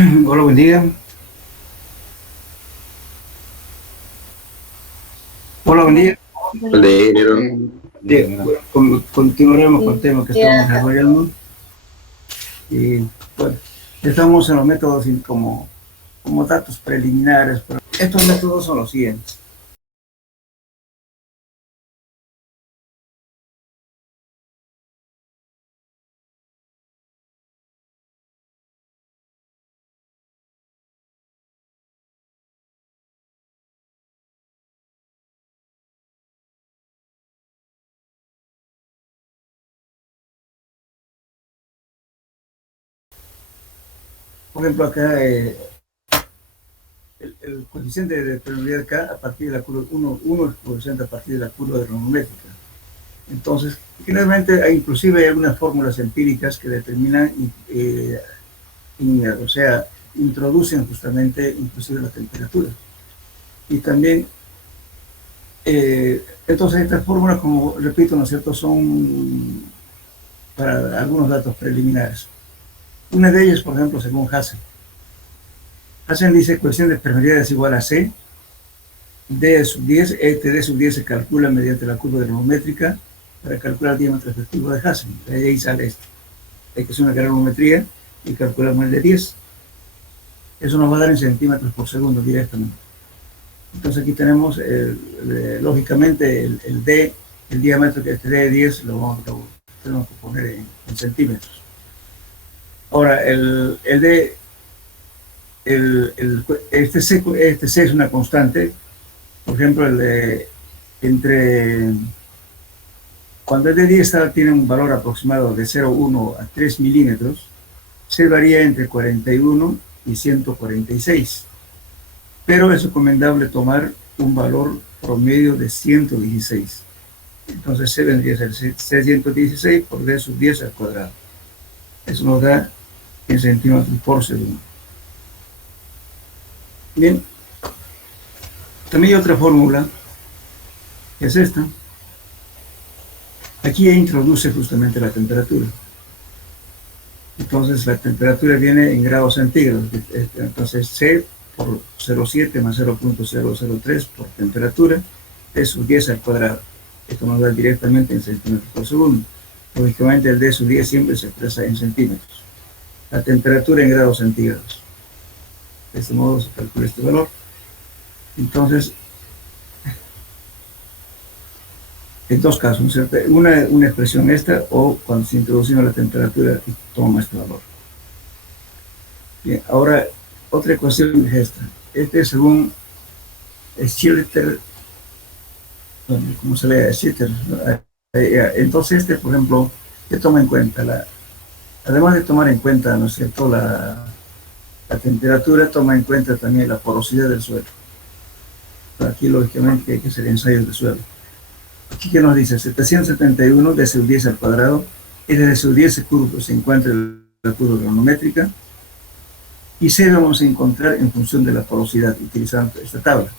Hola, buen día. Hola, buen día. Dinero. Bien, bueno, continuaremos con el tema que estamos desarrollando. Y bueno, estamos en los métodos como datos preliminares. Pero estos métodos son los siguientes. Por ejemplo, acá el coeficiente de permeabilidad acá a partir de la curva, uno es coeficiente a partir de la curva de granulométrica. Entonces, generalmente inclusive hay algunas fórmulas empíricas que determinan, o sea, introducen justamente inclusive la temperatura. Y también, entonces estas fórmulas, como repito, ¿no es cierto?, son para algunos datos preliminares. Una de ellas, por ejemplo, según Hassen. Hassen dice coeficiente de permeabilidad es igual a C, D sub 10, TD sub 10 se calcula mediante la curva granulométrica para calcular el diámetro efectivo de Hassen. De ahí sale esto. Hay que hacer una granulometría y calculamos el de 10. Eso nos va a dar en centímetros por segundo directamente. Entonces aquí tenemos, lógicamente, el D, el diámetro que este D de 10 tenemos que poner en centímetros. Ahora, el D, este C es una constante. Por ejemplo, cuando el de 10 tiene un valor aproximado de 0,1 a 3 milímetros, C varía entre 41 y 146. Pero es recomendable tomar un valor promedio de 116. Entonces C vendría a ser C 116 por D sub 10 al cuadrado. Eso nos da en centímetros por segundo. Bien, también hay otra fórmula, que es esta. Aquí introduce justamente la temperatura. Entonces la temperatura viene en grados centígrados. Entonces C por 0,7 más 0,003 por temperatura es sub 10 al cuadrado. Esto nos da directamente en centímetros por segundo. Lógicamente el D sub 10 siempre se expresa en centímetros. La temperatura en grados centígrados. De este modo se calcula este valor. Entonces, en dos casos, ¿cierto? Una expresión esta o cuando se introduce la temperatura y toma este valor. Bien, ahora otra ecuación es esta. Este es según Schiller, ¿cómo se lee? Schiller. Entonces por ejemplo, ¿qué toma en cuenta? Además de tomar en cuenta, ¿no es cierto?, la temperatura, toma en cuenta también la porosidad del suelo. Pero aquí, lógicamente, hay que hacer ensayos de suelo. Aquí, ¿qué nos dice? 771 de sub 10 al cuadrado. Este de sub 10 se encuentra en la curva granulométrica. Y C vamos a encontrar en función de la porosidad, utilizando esta tabla.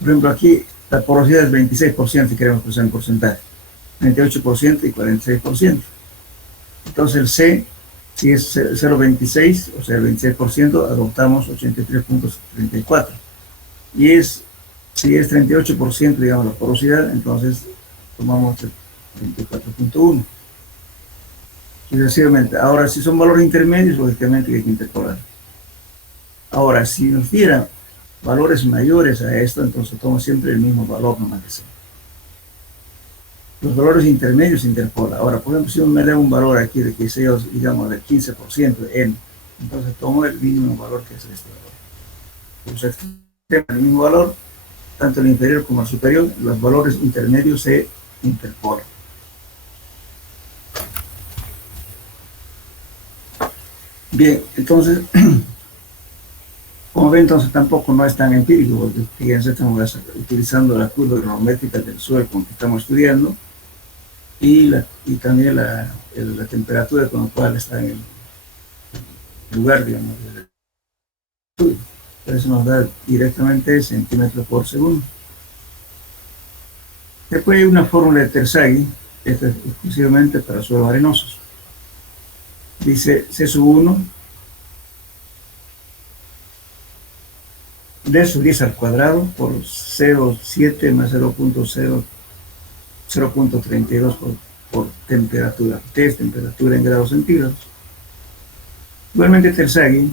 Por ejemplo, aquí la porosidad es 26%, si queremos usar en porcentaje. 28% y 46%. Entonces el C, si es 0,26, o sea, el 26%, adoptamos 83,34. Y si es 38%, digamos, la porosidad, entonces tomamos 24,1. Sucesivamente. Ahora, si son valores intermedios, lógicamente hay que interpolar. Ahora, si nos dieran valores mayores a esto, entonces tomo siempre el mismo valor nomás que sea. Los valores intermedios se interpola. Ahora, por ejemplo, si me da un valor aquí de que sea, digamos, del 15% de N, entonces tomo el mínimo valor que es este valor. Entonces, el mismo valor, tanto el inferior como el superior, los valores intermedios se interpolan. Bien, entonces, como ven, entonces tampoco no es tan empírico, porque fíjense, estamos utilizando la curva granulométrica del suelo con que estamos estudiando y también la temperatura con la cual está en el lugar, digamos, del estudio. Eso nos da directamente centímetros por segundo. Después hay una fórmula de Terzaghi, esta es exclusivamente para suelos arenosos. Dice C sub 1 de su 10 al cuadrado por 0,7 más 0,32 por temperatura. T es temperatura en grados centígrados. Igualmente Terzaghi,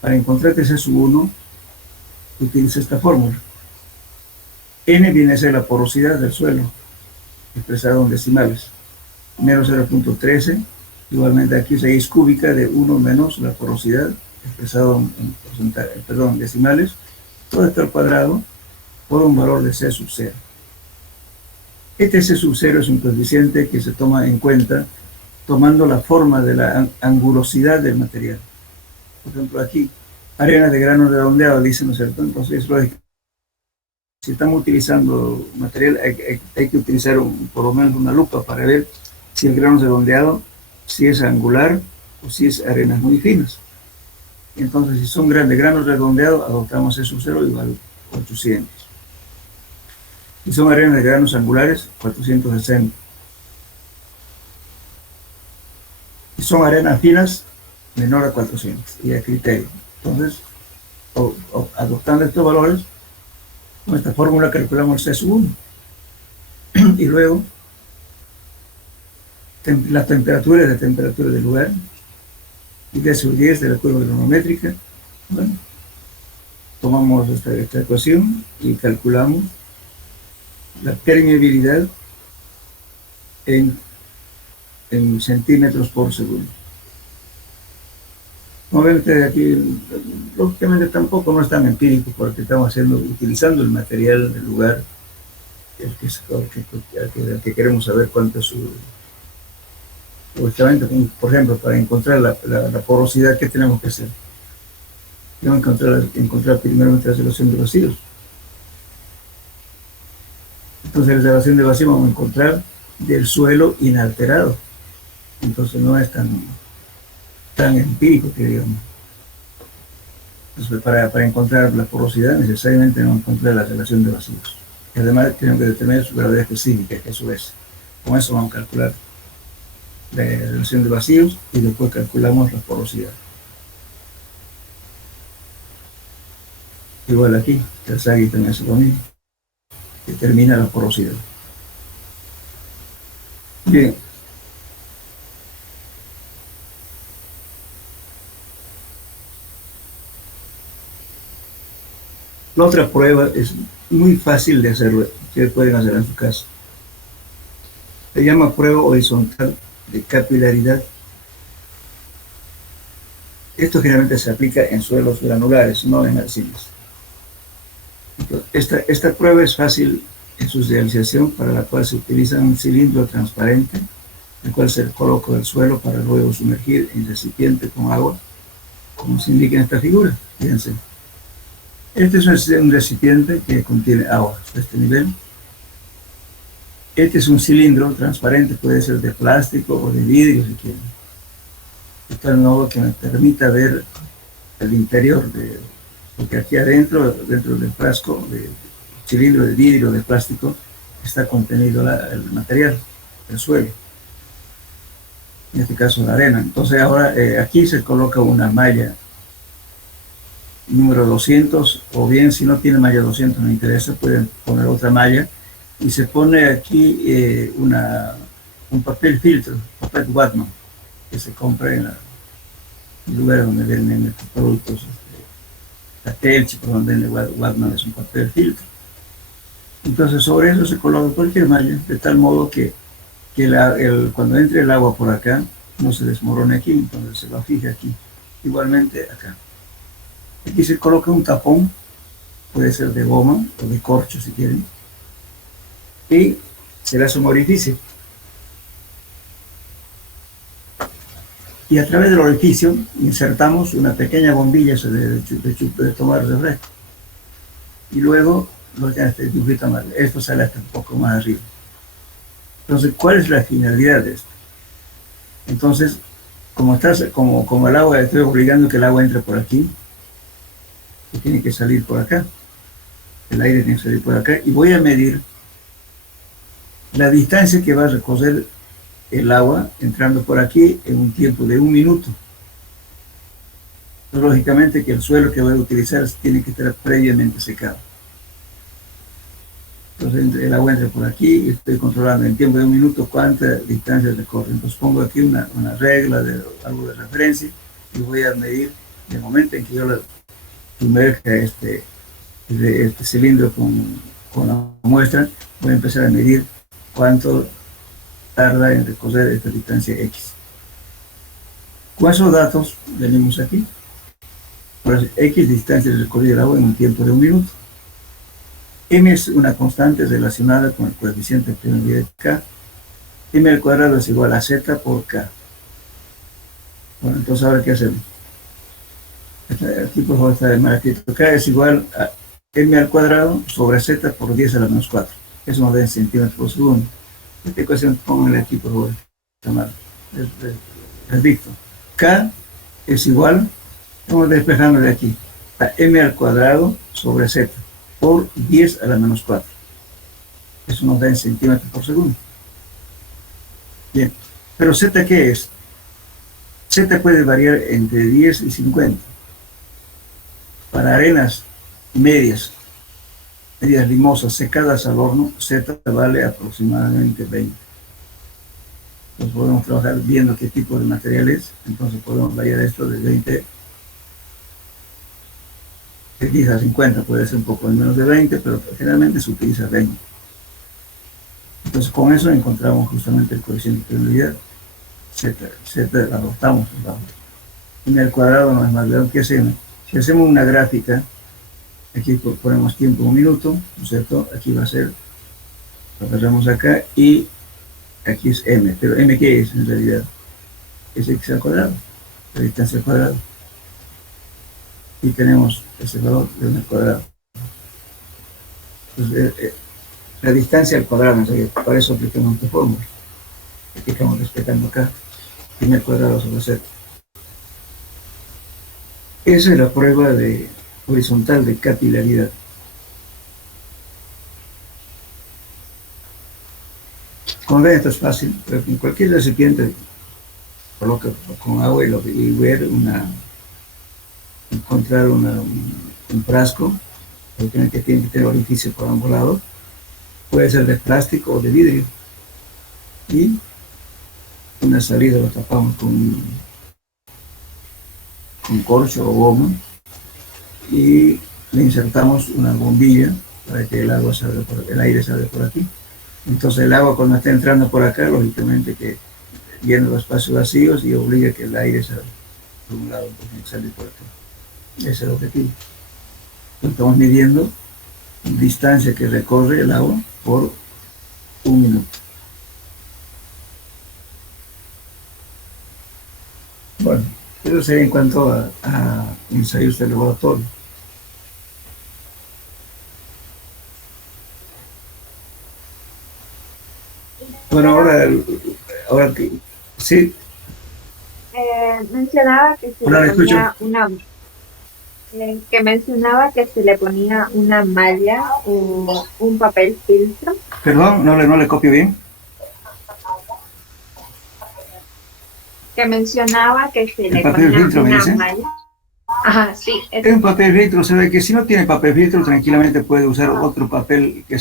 para encontrar T sub 1, utiliza esta fórmula. N viene a ser la porosidad del suelo, expresado en decimales. Menos 0,13, igualmente aquí 6 cúbica de 1 menos la porosidad, expresado en decimales, todo esto al cuadrado por un valor de C sub 0. Este C sub 0 es un coeficiente que se toma en cuenta tomando la forma de la angulosidad del material. Por ejemplo, aquí, arena de grano redondeado, dice, ¿no es cierto? Entonces es lógico. Si estamos utilizando material, hay que utilizar por lo menos una lupa para ver si el grano redondeado, si es angular o si es arenas muy finas. Entonces, si son grandes granos redondeados, adoptamos C sub 0 igual a 800. Si son arenas de granos angulares, 460. Si son arenas finas, menor a 400, y a criterio. Entonces, adoptando estos valores, con esta fórmula calculamos el C sub 1. Y luego, las temperaturas de temperatura del lugar, y D sub 10 de la curva granulométrica. Bueno, tomamos esta ecuación y calculamos la permeabilidad en centímetros por segundo. Como ven ustedes aquí, lógicamente tampoco no es tan empírico porque estamos utilizando el material del lugar, el que queremos saber cuánto es su... Lógicamente, por ejemplo, para encontrar la porosidad, ¿qué tenemos que hacer? Tenemos que encontrar primero nuestra relación de vacíos. Entonces, la relación de vacíos vamos a encontrar del suelo inalterado. Entonces, no es tan empírico que digamos. Entonces, para encontrar la porosidad, necesariamente tenemos que encontrar la relación de vacíos. Y además, tenemos que determinar su gravedad específica, que eso es. Con eso vamos a calcular la relación de vacíos y después calculamos la porosidad. Igual aquí, Terzaghi también hace lo mismo. Determina la porosidad. Bien. La otra prueba es muy fácil de hacerlo, ustedes pueden hacerla en su casa. Se llama prueba horizontal de capilaridad. Esto generalmente se aplica en suelos granulares, no en arcillas. Esta prueba es fácil en su realización, para la cual se utiliza un cilindro transparente, el cual se coloca en el suelo para luego sumergir en recipiente con agua, como se indica en esta figura. Fíjense. Este es un recipiente que contiene agua a este nivel. Este es un cilindro transparente, puede ser de plástico o de vidrio si quieren. Esto es nuevo que me permita ver el interior, porque aquí adentro, dentro del frasco, del cilindro de vidrio, de plástico, está contenido el material, el suelo. En este caso la arena. Entonces ahora aquí se coloca una malla número 200, o bien si no tiene malla 200 no interesa, pueden poner otra malla, y se pone aquí un papel filtro, papel Whatman, que se compra en el lugar donde venden estos productos. La Telchi, por donde venden Whatman, es un papel filtro. Entonces sobre eso se coloca cualquier malla, de tal modo que cuando entre el agua por acá, no se desmorone aquí, entonces se lo fija aquí. Igualmente acá. Aquí se coloca un tapón, puede ser de goma o de corcho si quieren, y se le hace un orificio. Y a través del orificio insertamos una pequeña bombilla de tomar refresco. Y luego, esto sale hasta un poco más arriba. Entonces, ¿cuál es la finalidad de esto? Entonces, como el agua, estoy obligando que el agua entre por aquí, que tiene que salir por acá, el aire tiene que salir por acá, y voy a medir la distancia que va a recorrer el agua entrando por aquí en un tiempo de 1 minuto. lógicamente que el suelo que voy a utilizar tiene que estar previamente secado. Entonces el agua entra por aquí y estoy controlando en tiempo de 1 minuto cuánta distancia recorre. Entonces pongo aquí una regla, algo de referencia, y voy a medir el momento en que yo sumerja este cilindro con la muestra, voy a empezar a medir cuánto tarda en recorrer esta distancia X. Con esos datos venimos aquí. Por X distancia recorrida del agua en un tiempo de 1 minuto. M es una constante relacionada con el coeficiente de permeabilidad de K. M al cuadrado es igual a Z por K. Bueno, entonces ahora ¿qué hacemos? Aquí por favor está mal escrito. K es igual a M al cuadrado sobre Z por 10 a la menos 4. Eso nos da en centímetros por segundo. Esta ecuación pónganla aquí por favor. Está mal. Repito. K es igual, estamos despejando de aquí, a M al cuadrado sobre Z por 10 a la menos 4. Eso nos da en centímetros por segundo. Bien, pero Z ¿qué es? Z puede variar entre 10 y 50. Para arenas medias limosas secadas al horno, Z vale aproximadamente 20. Entonces podemos trabajar viendo qué tipo de material es. Entonces podemos variar esto de 20, de 10 a 50, puede ser un poco menos de 20, pero generalmente se utiliza 20. Entonces con eso encontramos justamente el coeficiente de permeabilidad. Z adoptamos. En el cuadrado no es más grande que M. Si hacemos una gráfica, aquí ponemos tiempo 1 minuto, ¿no es cierto? Aquí va a ser, lo agarramos acá y aquí es M, pero M ¿qué es en realidad? Es X al cuadrado, la distancia al cuadrado. Y tenemos ese valor de M al cuadrado. Entonces, la distancia al cuadrado, en realidad, para eso aplicamos esta fórmula. Aquí estamos respetando acá, M al cuadrado sobre Z. Esa es la prueba horizontal de capilaridad. Como ven, esto es fácil, pero en cualquier recipiente coloca con agua y ver encontrar un frasco, porque tiene que tener orificio por ambos lados, puede ser de plástico o de vidrio, y una salida lo tapamos con corcho o goma, y le insertamos una bombilla para que el aire salga por aquí. Entonces el agua cuando está entrando por acá, lógicamente que llena los espacios vacíos y obliga a que el aire salga por un lado, porque sale por acá. Ese es el objetivo. Estamos midiendo distancia que recorre el agua por 1 minuto. Bueno, eso sería en cuanto a ensayos de laboratorio. Bueno, ahora que sí. Mencionaba que se le ponía que mencionaba que se le ponía una malla o un papel filtro. Perdón, no le copio bien. Que mencionaba que se le papel ponía filtro, una malla. Ajá, sí. Es un papel filtro, se ve que si no tiene papel filtro, tranquilamente puede usar otro papel que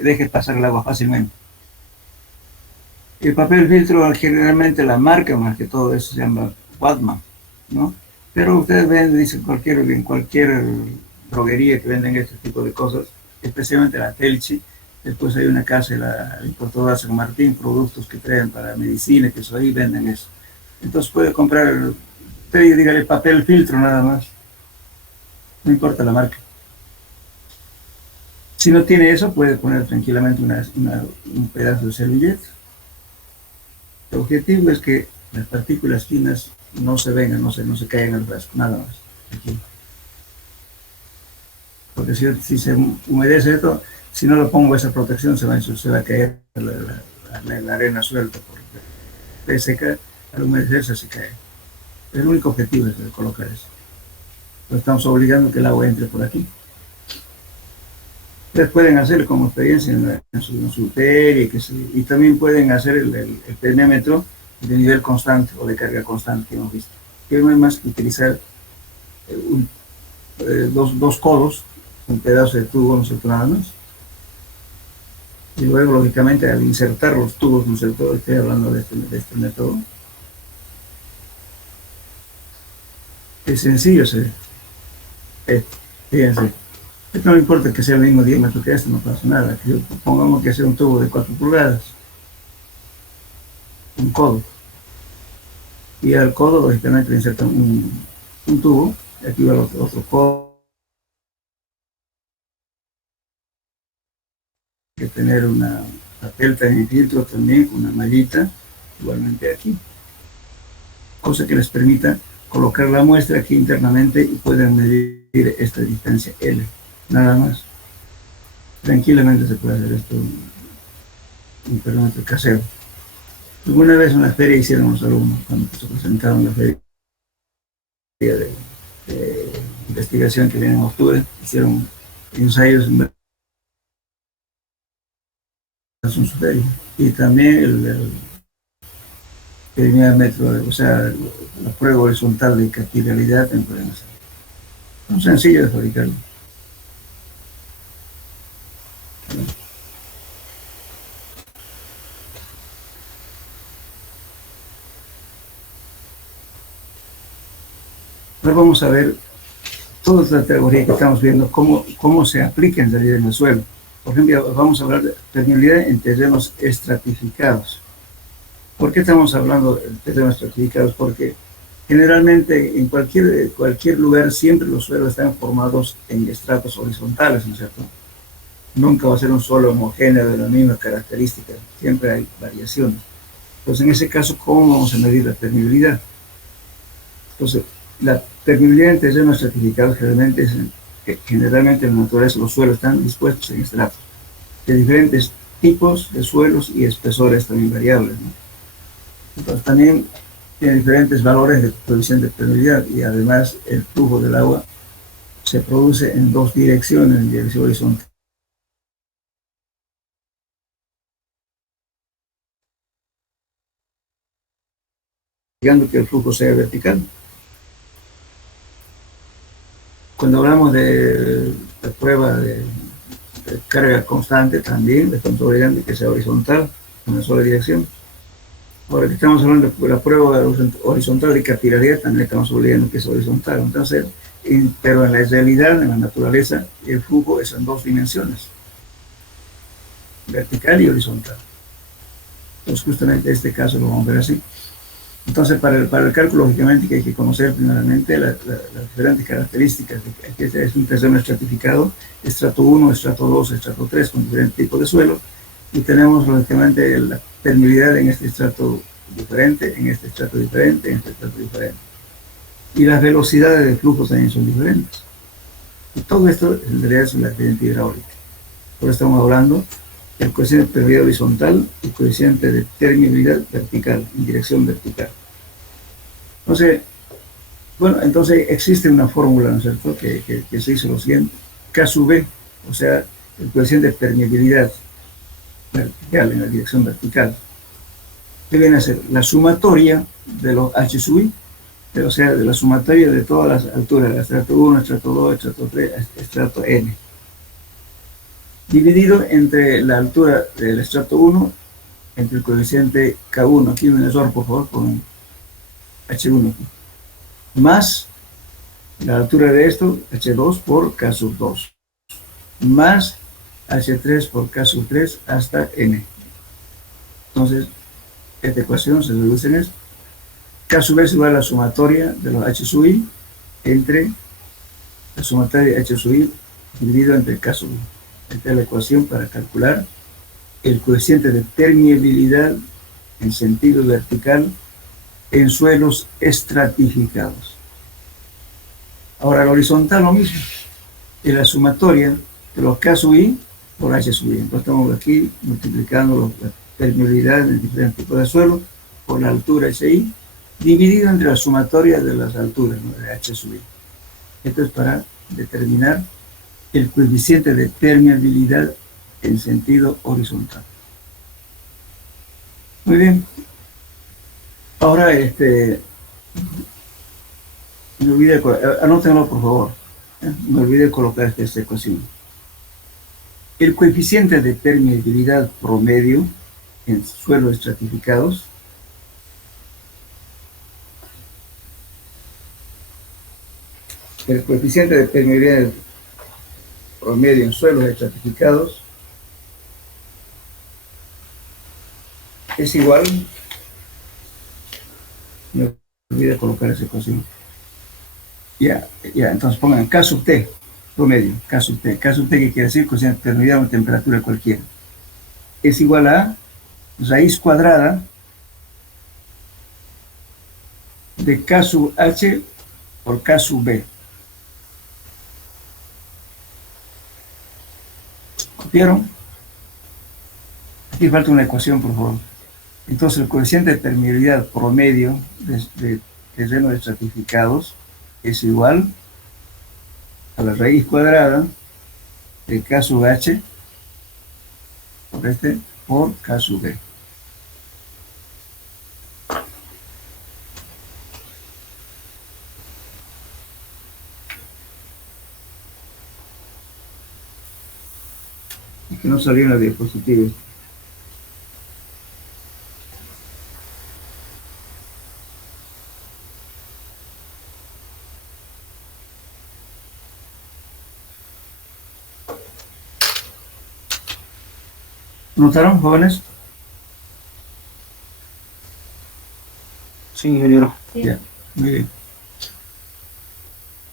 deje pasar el agua fácilmente. El papel filtro, generalmente la marca más que todo eso se llama Watman, ¿no? Pero ustedes ven, dicen en cualquier droguería que venden este tipo de cosas, especialmente la Telchi. Después hay una casa, la importadora San Martín, productos que traen para medicina, que eso ahí venden eso. Entonces puede comprar, usted dígale papel filtro nada más, no importa la marca. Si no tiene eso, puede poner tranquilamente un pedazo de servilleta. El objetivo es que las partículas finas no se vengan, no se caigan al frasco, nada más. Aquí. Porque si se humedece esto, si no lo pongo esa protección, se va a caer la arena suelta. Porque seca, al humedecerse se cae. El único objetivo es colocar eso. Pues estamos obligando que el agua entre por aquí. Ustedes pueden hacer como experiencia en su feria y también pueden hacer el termómetro de nivel constante o de carga constante que hemos visto. que no hay más que utilizar dos codos, un pedazo de tubo, no sé, nada más. Y luego, lógicamente, al insertar los tubos, no sé, estoy hablando de este método, es sencillo, fíjense, esto no importa que sea el mismo diámetro que este, no pasa nada. Pongamos que sea un tubo de 4 pulgadas, un codo, y al codo, lógicamente, le insertan un tubo, y aquí va el otro codo, que tener una papel también filtro también, con una mallita, igualmente aquí, cosa que les permita colocar la muestra aquí internamente y pueden medir esta distancia L, nada más. Tranquilamente se puede hacer esto un termómetro casero. Alguna vez en la feria hicieron los alumnos, cuando se presentaron en la feria de investigación que viene en octubre, hicieron ensayos en su feria. Y también el metro, o sea, la prueba horizontal de capilaridad también pueden hacer. Son sencillos de fabricarlo. Ahora vamos a ver toda esta teoría que estamos viendo, cómo se aplica en realidad en el suelo. Por ejemplo, vamos a hablar de permeabilidad en terrenos estratificados. ¿Por qué estamos hablando de terrenos estratificados? Porque generalmente en cualquier lugar siempre los suelos están formados en estratos horizontales, ¿no es cierto? Nunca va a ser un suelo homogéneo de la misma característica, siempre hay variaciones. Entonces, en ese caso, ¿cómo vamos a medir la permeabilidad? Entonces, la permeabilidad en terrenos estratificados generalmente en la naturaleza los suelos están dispuestos en estratos de diferentes tipos de suelos y espesores también variables, ¿no? Entonces también tiene diferentes valores de coeficiente de permeabilidad y además el flujo del agua se produce en dos direcciones, en dirección horizontal, llegando que el flujo sea vertical. Cuando hablamos de la prueba de carga constante, también estamos obligando que sea horizontal, en una sola dirección. Ahora que estamos hablando de la prueba horizontal de capilaridad, también estamos obligando que sea horizontal. Entonces, pero en la realidad, en la naturaleza, el flujo es en dos dimensiones, vertical y horizontal. Entonces, justamente este caso lo vamos a ver así. Entonces, para el cálculo, lógicamente, que hay que conocer primeramente las diferentes características. Que este es un terreno estratificado, estrato 1, estrato 2, estrato 3, con diferentes tipos de suelo. Y tenemos, lógicamente, la permeabilidad en este estrato diferente, en este estrato diferente, en este estrato diferente. Y las velocidades de flujo también son diferentes. Y todo esto, en realidad, es la actividad hidráulica. Por eso estamos hablando del coeficiente de permeabilidad horizontal y coeficiente de permeabilidad vertical, en dirección vertical. Entonces, bueno, entonces existe una fórmula, ¿no es cierto?, que se hizo lo siguiente: K sub B, o sea, el coeficiente de permeabilidad vertical, en la dirección vertical, que viene a ser la sumatoria de los H sub I, o sea, de la sumatoria de todas las alturas, estrato 1, estrato 2, estrato 3, estrato N, dividido entre la altura del estrato 1, entre el coeficiente K1, aquí un error, por favor, con H1 aquí, más la altura de esto, H2 por K sub 2, más H3 por K sub 3 hasta N. Entonces, esta ecuación se reduce en esto. K sub es igual a la sumatoria de los H sub I entre la sumatoria de H sub I dividido entre K sub I. Esta es la ecuación para calcular el coeficiente de permeabilidad en sentido vertical en suelos estratificados. Ahora, la horizontal lo mismo, es la sumatoria de los K sub I por H sub I. Entonces estamos aquí multiplicando la permeabilidad en diferentes tipos de suelo por la altura HI, dividido entre la sumatoria de las alturas, ¿no?, de H sub I. Esto es para determinar el coeficiente de permeabilidad en sentido horizontal. Muy bien. Ahora, me olvidé, anótenlo por favor, me olvidé colocar esta ecuación. El coeficiente de permeabilidad promedio en suelos estratificados promedio en suelos estratificados es igual, me olvidé colocar esa ecuación. Ya, entonces pongan K sub T, promedio, K sub T, que quiere decir coeficiente de permeabilidad a una temperatura cualquiera, es igual a raíz cuadrada de K sub H por K sub B. ¿Copiaron? Aquí falta una ecuación, por favor. Entonces, el coeficiente de permeabilidad promedio de terrenos estratificados es igual a la raíz cuadrada de K sub H por K sub B. Es que no salió en la diapositiva. ¿Notaron, jóvenes? Sí, ingeniero. Sí. Ya, muy bien.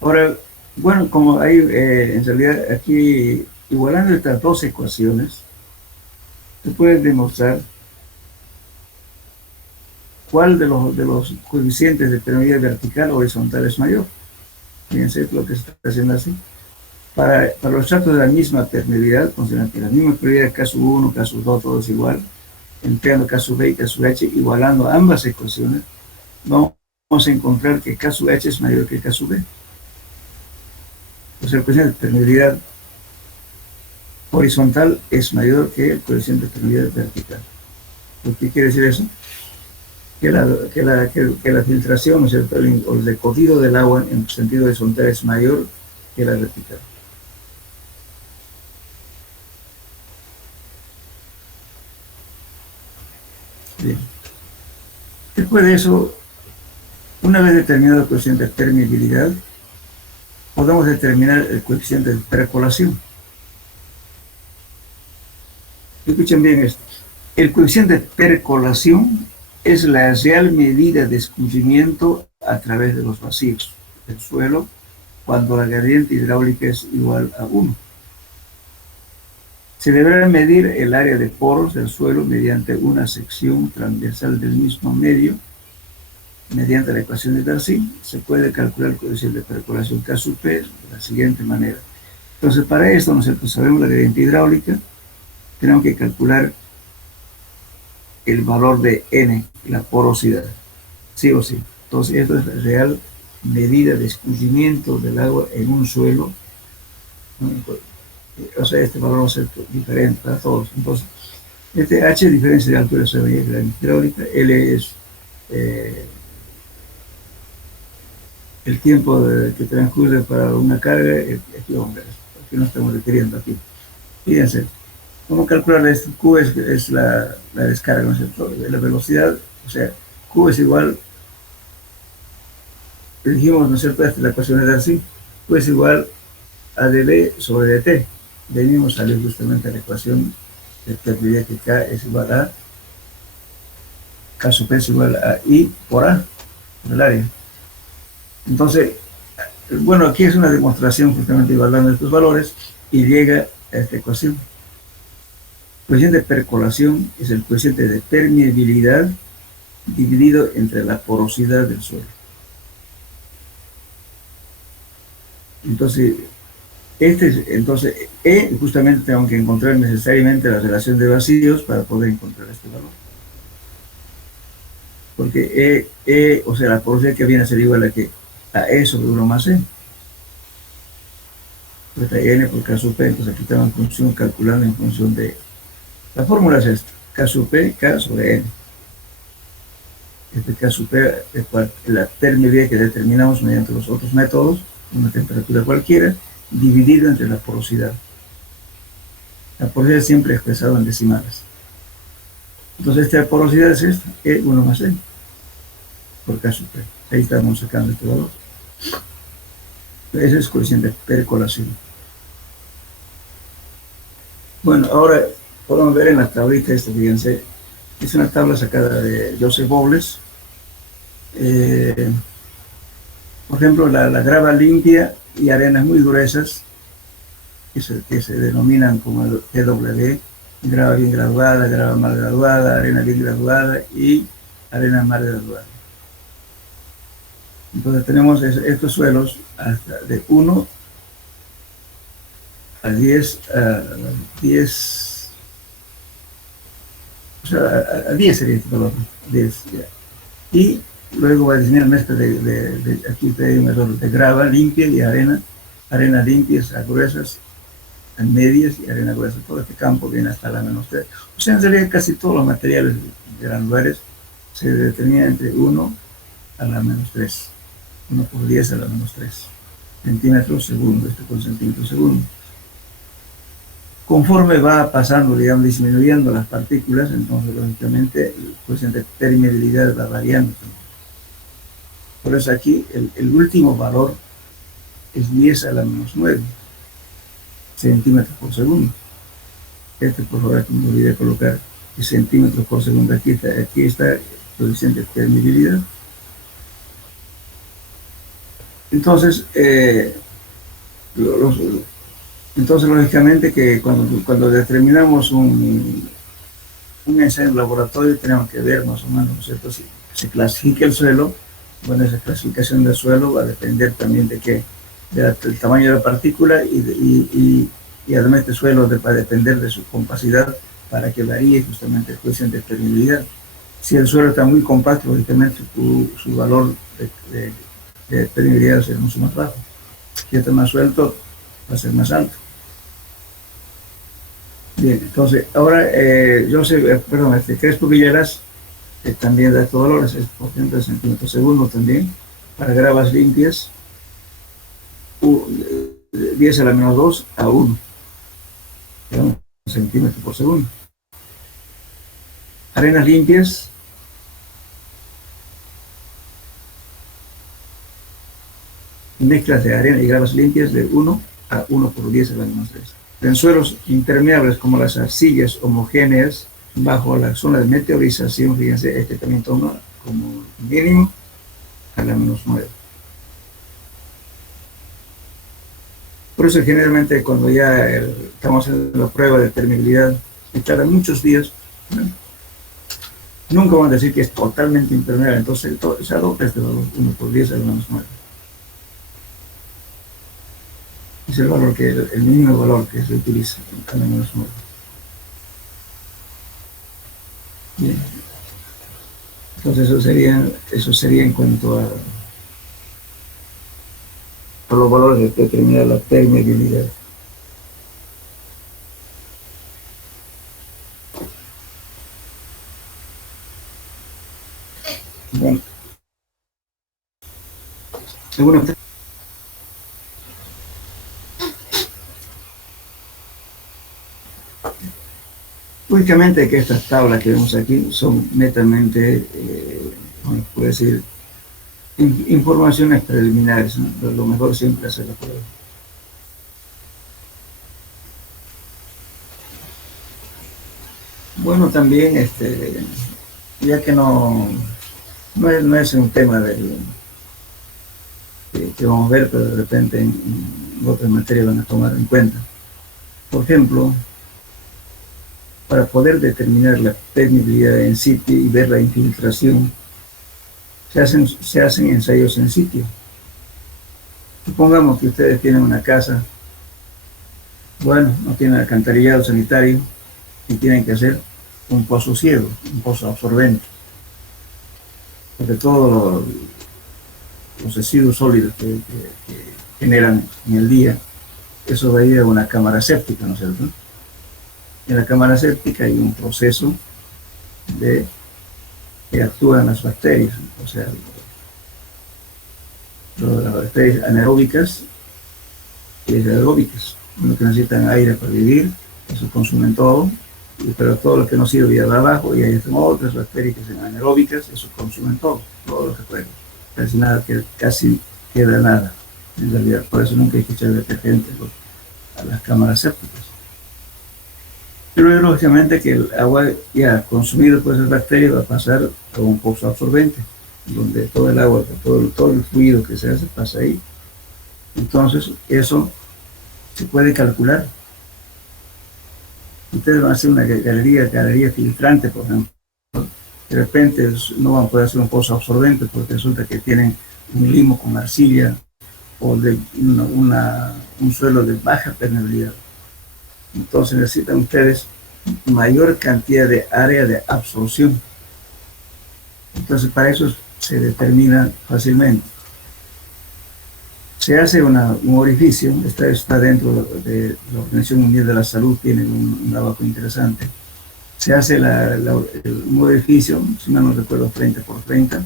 Ahora, bueno, como hay, en realidad, aquí, igualando estas dos ecuaciones, se puede demostrar cuál de los coeficientes de permeabilidad vertical o horizontal es mayor. Fíjense lo que se está haciendo así. Para los estratos de la misma permeabilidad, considerando que la misma permeabilidad K sub 1, K sub 2, todo es igual, empleando K sub B y K sub H, igualando ambas ecuaciones, vamos a encontrar que K sub H es mayor que K sub B. Pues el coeficiente de permeabilidad horizontal es mayor que el coeficiente de permeabilidad vertical. ¿Qué quiere decir eso? Que la filtración, o sea, el recorrido del agua en sentido horizontal es mayor que la vertical. Bien. Después de eso, una vez determinado el coeficiente de permeabilidad, podemos determinar el coeficiente de percolación. Escuchen bien esto. El coeficiente de percolación es la real medida de escurrimiento a través de los vacíos del suelo cuando la gradiente hidráulica es igual a 1. Se deberá medir el área de poros del suelo mediante una sección transversal del mismo medio. Mediante la ecuación de Darcy se puede calcular el coeficiente de percolación K sub P de la siguiente manera. Entonces, para esto, nosotros sabemos la gradiente hidráulica, tenemos que calcular el valor de N, la porosidad, sí o sí. Entonces, esto es la real medida de escurrimiento del agua en un suelo, ¿no? O sea, este valor va a ser diferente para todos. Entonces, este H es diferencia de altura sobre la hidráulica, L es el tiempo que transcurre para una carga, aquí no estamos requiriendo aquí. Fíjense, ¿cómo calcular esto? Q es la descarga, ¿no es cierto? La velocidad, o sea, Q es igual, dijimos, ¿no es cierto? Esta es la ecuación de Darcy, Q es igual a dB sobre dt. De ahí mismo sale justamente la ecuación de permeabilidad que K es igual a K sub P es igual a I por A, por el área. Entonces, bueno, aquí es una demostración justamente igualando estos valores y llega a esta ecuación. El coeficiente de percolación es el coeficiente de permeabilidad dividido entre la porosidad del suelo. Entonces, E, justamente tengo que encontrar necesariamente la relación de vacíos para poder encontrar este valor. Porque o sea, la porosidad que viene a ser igual a E sobre 1 más E. Pues N por K sub P, entonces aquí estamos calculando en función de... La fórmula es esta, K sub P, K sobre N. Este K sub P es la permeabilidad que determinamos mediante los otros métodos, una temperatura cualquiera, dividido entre la porosidad. La porosidad siempre expresada en decimales. Entonces esta porosidad es esta, E1 más E, por K sub P. Ahí estamos sacando este valor. Ese es el coeficiente de percolación. Bueno, ahora podemos ver en la tablita esta, fíjense, es una tabla sacada de Joseph Bowles. Por ejemplo, la grava limpia y arenas muy gruesas, que se denominan como el TW, grava bien graduada, grava mal graduada, arena bien graduada y arena mal graduada. Entonces tenemos estos suelos hasta de 1 a 10, o sea, a 10 sería este valor, 10, ya. Y luego va a diseñar mezcla aquí hay un error de grava limpia y arena limpias a gruesas, a medias y arena gruesa. Todo este campo viene hasta la -3. O sea, en realidad casi todos los materiales granulares se determinan entre 1 a la -3. 1 por 10 a la -3 centímetros segundo, esto con centímetros segundo. Conforme va pasando, digamos, disminuyendo las partículas, entonces lógicamente el coeficiente de permeabilidad va variando. Por eso aquí el último valor es 10 a la -9 centímetros por segundo. Por favor, aquí me olvidé colocar el centímetros por segundo. Aquí está el coeficiente de permeabilidad. Entonces, lógicamente que cuando determinamos un ensayo en laboratorio tenemos que ver más o menos, ¿no es cierto? Si se clasifica el suelo, bueno, esa clasificación del suelo va a depender también del tamaño de la partícula y además el suelo va a depender de su compacidad para que varíe justamente el coeficiente de permeabilidad. Si el suelo está muy compacto, lógicamente su valor de permeabilidad va a ser mucho más bajo. Si está más suelto, va a ser más alto. Bien, entonces, ahora Crespo Villeras también da estos valores, es por ejemplo de centímetros segundo también, para gravas limpias, 10 a la -2 a 1, centímetros por segundo. Arenas limpias, mezclas de arena y gravas limpias de 1 a 1 por 10 a la -3. En suelos impermeables como las arcillas homogéneas bajo la zona de meteorización, fíjense, este también toma como mínimo a la -9. Por eso generalmente cuando ya estamos haciendo la prueba de permeabilidad, y tarda muchos días, ¿no? Nunca van a decir que es totalmente impermeable, entonces se adopta este valor, 1 por 10 a la -9. Es el valor el mínimo valor que se utiliza a la -9. Bien. Entonces eso sería en cuanto a los valores de determinar la permeabilidad. Bueno. ¿Alguna pregunta? Lógicamente que estas tablas que vemos aquí son netamente, bueno, puede decir, informaciones preliminares, ¿no? Pero lo mejor siempre es hacer la prueba. Bueno, también, ya que no es un tema que vamos a ver, pero de repente en otras materias van a tomar en cuenta. Por ejemplo, para poder determinar la permeabilidad en sitio y ver la infiltración, se hacen ensayos en sitio. Supongamos que ustedes tienen una casa, bueno, no tienen alcantarillado sanitario y tienen que hacer un pozo ciego, un pozo absorbente, porque todos los residuos sólidos que generan en el día, eso va a ir a una cámara séptica, ¿no es cierto? En la cámara séptica hay un proceso de que actúan las bacterias, o sea, las bacterias anaeróbicas y aeróbicas, lo que necesitan aire para vivir, eso consumen todo, pero todo lo que no sirve ya va abajo, y ahí están otras bacterias que son anaeróbicas, eso consumen todo lo que pueden. Casi nada, que casi queda nada, en realidad. Por eso nunca hay que echar detergente a las cámaras sépticas. Pero lógicamente que el agua ya consumida por esas bacterias va a pasar a un pozo absorbente, donde todo el agua, todo el fluido que se hace pasa ahí. Entonces eso se puede calcular. Ustedes van a hacer una galería filtrante, por ejemplo. De repente no van a poder hacer un pozo absorbente porque resulta que tienen un limo con arcilla o de un suelo de baja permeabilidad. Entonces necesitan ustedes mayor cantidad de área de absorción. Entonces para eso se determina fácilmente. Se hace un orificio, está dentro de la Organización Mundial de la Salud, tiene un trabajo interesante. Se hace un orificio, si no recuerdo, 30 por 30,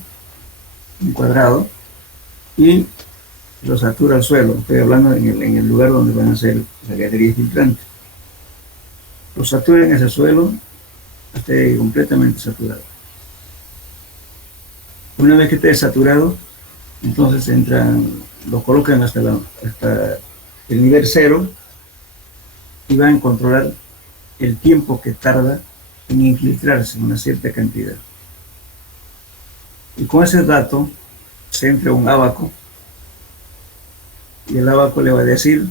un cuadrado, y lo satura al suelo. Estoy hablando en el lugar donde van a hacer la galería filtrante. Lo satura en ese suelo, esté completamente saturado. Una vez que esté saturado, entonces lo colocan hasta el nivel 0 y van a controlar el tiempo que tarda en infiltrarse en una cierta cantidad. Y con ese dato se entra un ábaco y el ábaco le va a decir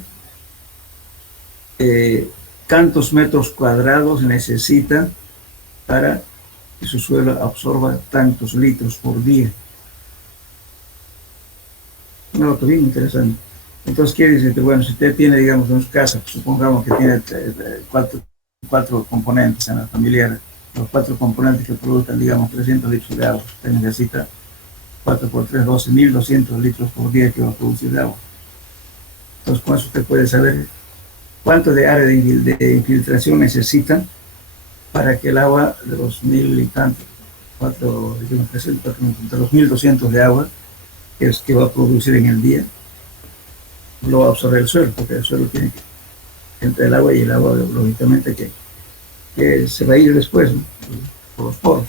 cuántos metros cuadrados necesita para que su suelo absorba tantos litros por día. Un ábaco bien interesante. Entonces quiere decir que, bueno, si usted tiene, digamos, en su casa, supongamos que tiene cuatro componentes en la familiar, los 4 componentes que produzcan, digamos, 300 litros de agua, usted necesita 4 por 3, 12, 1200 litros por día que va a producir de agua. Entonces con eso usted puede saber cuánto de área de infiltración necesitan para que el agua de los 1000 y tantos, de los 1200 de agua que va a producir en el día, lo va a absorber el suelo, porque el suelo tiene que entre el agua, y el agua lógicamente que se va a ir después, ¿no? Por los poros.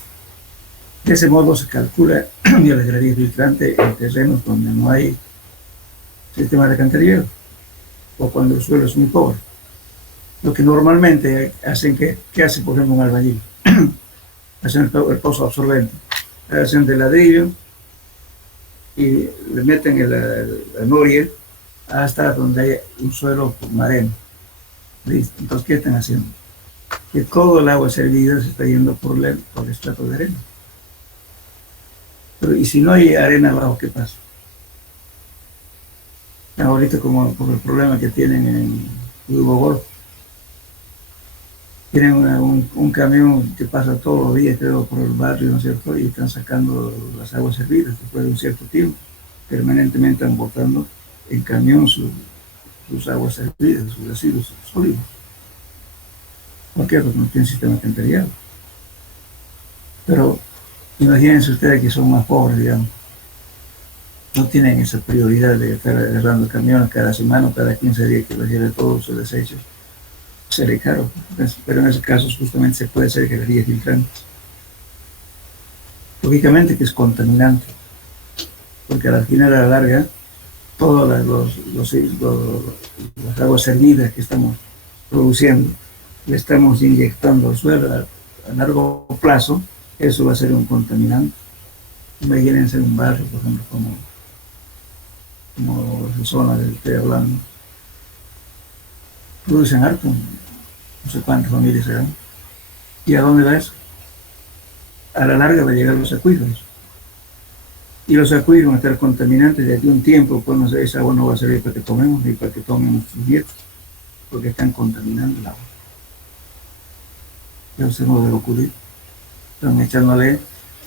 De ese modo se calcula la galería filtrante en terrenos donde no hay sistema de alcantarillado o cuando el suelo es muy pobre. Lo que normalmente hacen, ¿qué hace por ejemplo un albañil? Hacen el pozo absorbente, hacen de ladrillo y le meten la noria hasta donde hay un suelo con arena. ¿Listo? Entonces, ¿qué están haciendo? Que todo el agua servida se está yendo por el estrato de arena. Pero, ¿y si no hay arena abajo, qué pasa? Ahorita, como por el problema que tienen en Hugo Golf, tienen un camión que pasa todos los días, creo, por el barrio, ¿no es cierto? Y están sacando las aguas servidas después de un cierto tiempo. Permanentemente están botando en camión sus aguas servidas, sus residuos sólidos. ¿Por qué? Porque no tienen sistema alcantarillado. Pero imagínense ustedes que son más pobres, digamos. No tienen esa prioridad de estar agarrando camiones cada semana o cada 15 días que los lleve todos sus desechos. Sería caro, pero en ese caso justamente se puede hacer galerías filtrantes. Lógicamente que es contaminante, porque al final, a la larga, todas las aguas servidas que estamos produciendo, le estamos inyectando al suelo a largo plazo, eso va a ser un contaminante. Imagínense un barrio, por ejemplo, como la zona del que estoy hablando, producen harto, no sé cuántas familias serán. ¿Y a dónde va eso? A la larga va a llegar a los acuíferos. Y los acuíferos van a estar contaminantes de aquí a un tiempo, pues no sé, esa agua no va a servir para que tomemos ni para que tomen nuestros nietos, porque están contaminando el agua. Eso no debe ocurrir. Están echándole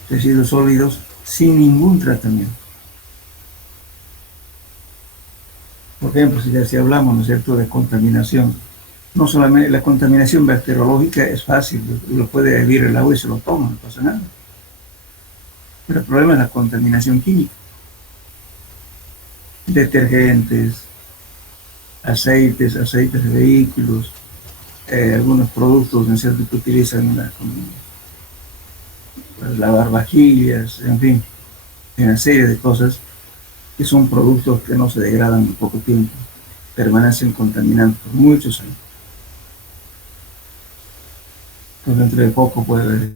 residuos sólidos sin ningún tratamiento. Por ejemplo, si hablamos, ¿no es cierto?, de contaminación, no solamente la contaminación bacteriológica es fácil, lo puede hervir el agua y se lo toma, no pasa nada. Pero el problema es la contaminación química. Detergentes, aceites de vehículos, algunos productos, ¿no es cierto?, que utilizan para lavar vajillas, en fin, una serie de cosas que son productos que no se degradan en poco tiempo, permanecen contaminando por muchos años. Entonces, dentro de poco puede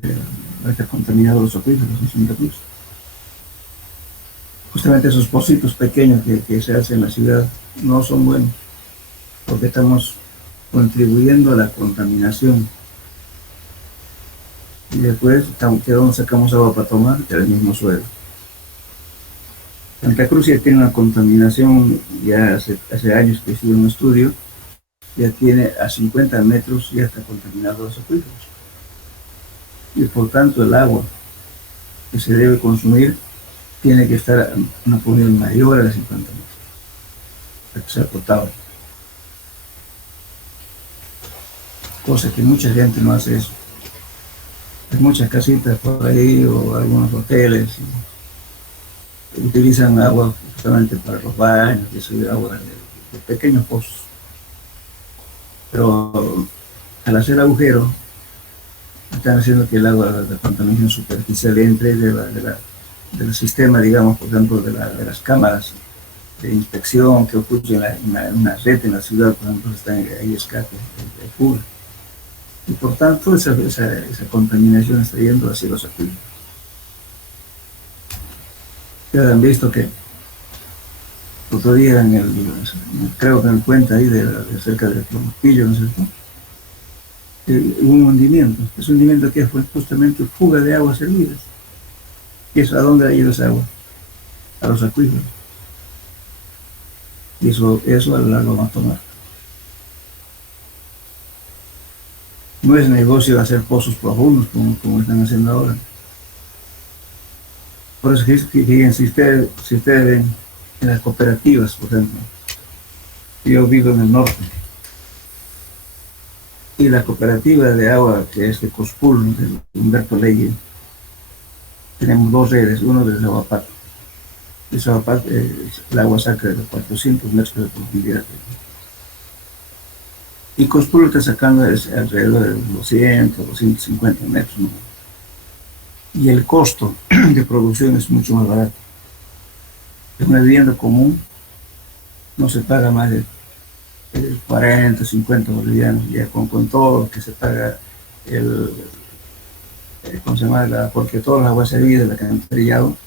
estar contaminado los acuíferos en Santa Cruz. Justamente esos pocitos pequeños que se hacen en la ciudad no son buenos, porque estamos contribuyendo a la contaminación. Y después, ¿de dónde sacamos agua para tomar? Del mismo suelo. Santa Cruz ya tiene una contaminación, ya hace años que hizo un estudio, ya tiene a 50 metros, ya está contaminado los acuíferos. Y por tanto el agua que se debe consumir tiene que estar a una profundidad mayor a 50 metros, para que sea potable. Cosa que mucha gente no hace eso. Hay muchas casitas por ahí o algunos hoteles que utilizan agua justamente para los baños, y eso es agua de pequeños pozos. Pero al hacer agujero, están haciendo que el agua de contaminación superficial entre del sistema, digamos, por ejemplo, de las cámaras de inspección que ocurren en una red en la ciudad, por ejemplo, está ahí escape de fuga. Y por tanto, esa contaminación está yendo hacia los acuíferos. Ya han visto que otro día, creo que en el puente ahí de cerca del Pillo, ¿no es cierto?, hubo un hundimiento. Ese hundimiento que fue justamente fuga de aguas servidas. ¿Y eso a dónde ha ido esa agua? A los acuíferos. Y eso a lo largo va a tomar. No es negocio hacer pozos profundos como están haciendo ahora. Por eso, fíjense, si ustedes ven en las cooperativas, por ejemplo, yo vivo en el norte, y la cooperativa de agua, que es de Cospul, de Humberto Leyes, tenemos dos redes, uno de Zaguapato. De Zaguapato, el agua saca de 400 metros de profundidad. Y Cospul está sacando alrededor de 200, 250 metros, ¿no? Y el costo de producción es mucho más barato. En una vivienda común no se paga más de 40, 50 bolivianos, ya con todo lo que se paga ¿cómo se llama? Porque todas las aguas servidas, la que han trillado,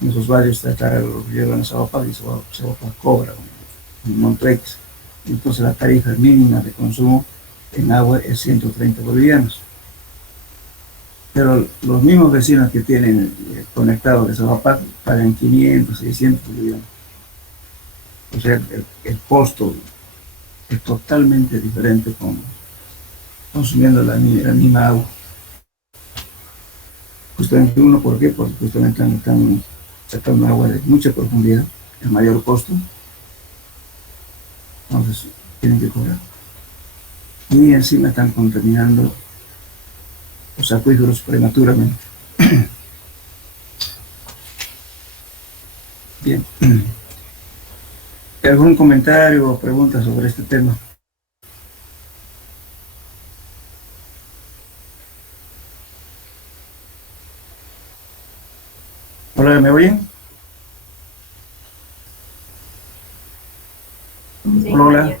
en esos barrios los llevan a Zaguapato y Zaguapato cobra un Montrex. Entonces la tarifa mínima de consumo en agua es 130 bolivianos. Pero los mismos vecinos que tienen conectados de Zaguapato pagan 500, 600 bolivianos. O sea, el costo es totalmente diferente consumiendo la misma agua. Justamente uno, ¿por qué? Porque justamente están sacando agua de mucha profundidad, el mayor costo. Entonces tienen que cobrar. Y encima están contaminando los acuíferos prematuramente. Bien. ¿Algún comentario o pregunta sobre este tema? Hola, ¿me oyen? Sí, hola.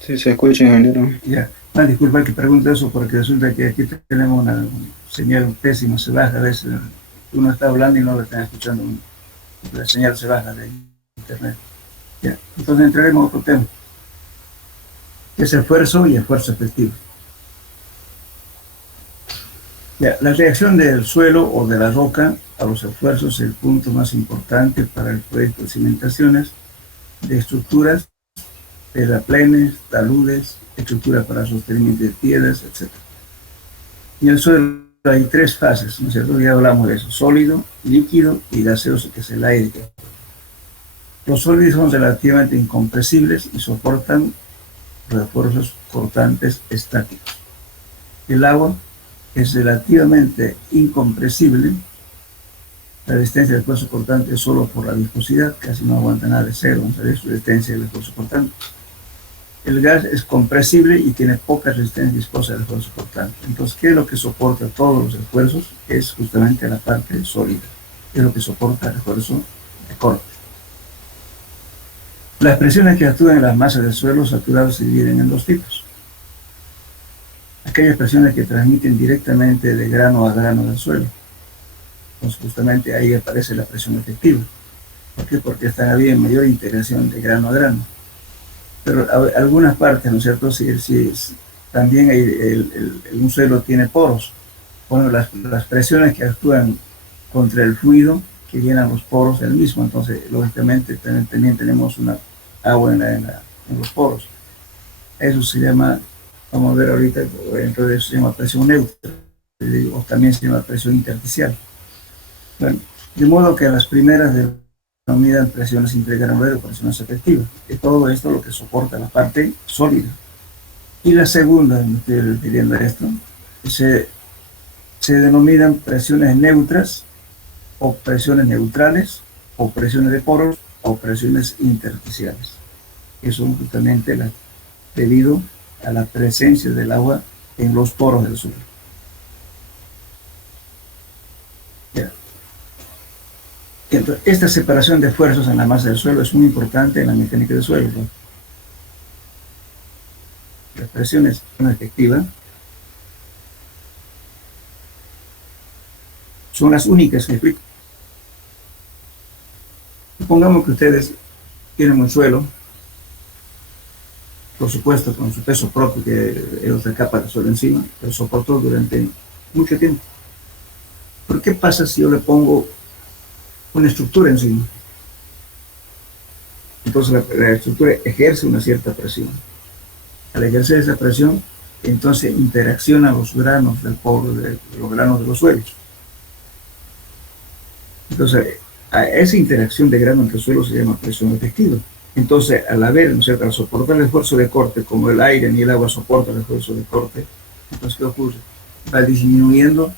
Sí, se escucha, ingeniero. Ya. Disculpa que pregunte eso porque resulta que aquí tenemos una señal pésima, se baja a veces. Uno está hablando y no lo está escuchando. La señal se baja de internet. Ya. Entonces entraremos a otro tema. Es esfuerzo y esfuerzo efectivo. Ya. La reacción del suelo o de la roca a los esfuerzos es el punto más importante para el proyecto de cimentaciones de estructuras, terraplenes, taludes, estructura para sostenimiento de piedras, etc. Y en el suelo hay tres fases, ¿no es cierto? Ya hablamos de eso: sólido, líquido y gaseoso, que es el aire. Los sólidos son relativamente incompresibles y soportan refuerzos cortantes estáticos. el agua es relativamente incompresible. La resistencia del esfuerzo cortante es solo por la viscosidad, casi no aguanta nada de cero, ¿sabes? Su resistencia del esfuerzo cortante. El gas es compresible y tiene poca resistencia viscosa del esfuerzo cortante. Entonces, ¿qué es lo que soporta todos los esfuerzos? Es justamente la parte sólida, es lo que soporta el esfuerzo de corte. Las presiones que actúan en las masas del suelo saturados se dividen en dos tipos. Aquellas presiones que transmiten directamente de grano a grano del suelo. Entonces, justamente ahí aparece la presión efectiva. ¿Por qué? Porque está habiendo mayor integración de grano a grano. Pero algunas partes, ¿no es cierto? Si también un suelo tiene poros. Bueno, las presiones que actúan contra el fluido que llenan los poros del mismo, entonces lógicamente también tenemos una agua en los poros. Eso se llama, vamos a ver ahorita, dentro de eso se llama presión neutra, o también se llama presión intersticial. Bueno, de modo que las primeras denominan presiones intergranulares o presiones efectivas, que todo esto es lo que soporta la parte sólida. Y la segunda, me estoy refiriendo a esto, se denominan presiones neutras, o presiones neutrales, o presiones de poros, o presiones intersticiales, que son justamente debido a la presencia del agua en los poros del suelo. Ya. Entonces, esta separación de fuerzas en la masa del suelo es muy importante en la mecánica del suelo, ¿no? Las presiones son efectivas, son las únicas que explico. Supongamos que ustedes tienen un suelo, por supuesto con su peso propio, que es otra capa de suelo encima, pero soportó durante mucho tiempo. ¿Por qué pasa si yo le pongo una estructura encima? Entonces la estructura ejerce una cierta presión. Al ejercer esa presión, entonces interaccionan los granos del poro, los granos de los suelos. Entonces, a esa interacción de grano entre suelos se llama presión efectiva. Entonces, al haber, ¿no es cierto?, al soportar el esfuerzo de corte, como el aire ni el agua soportan el esfuerzo de corte, entonces, ¿qué ocurre? Va disminuyendo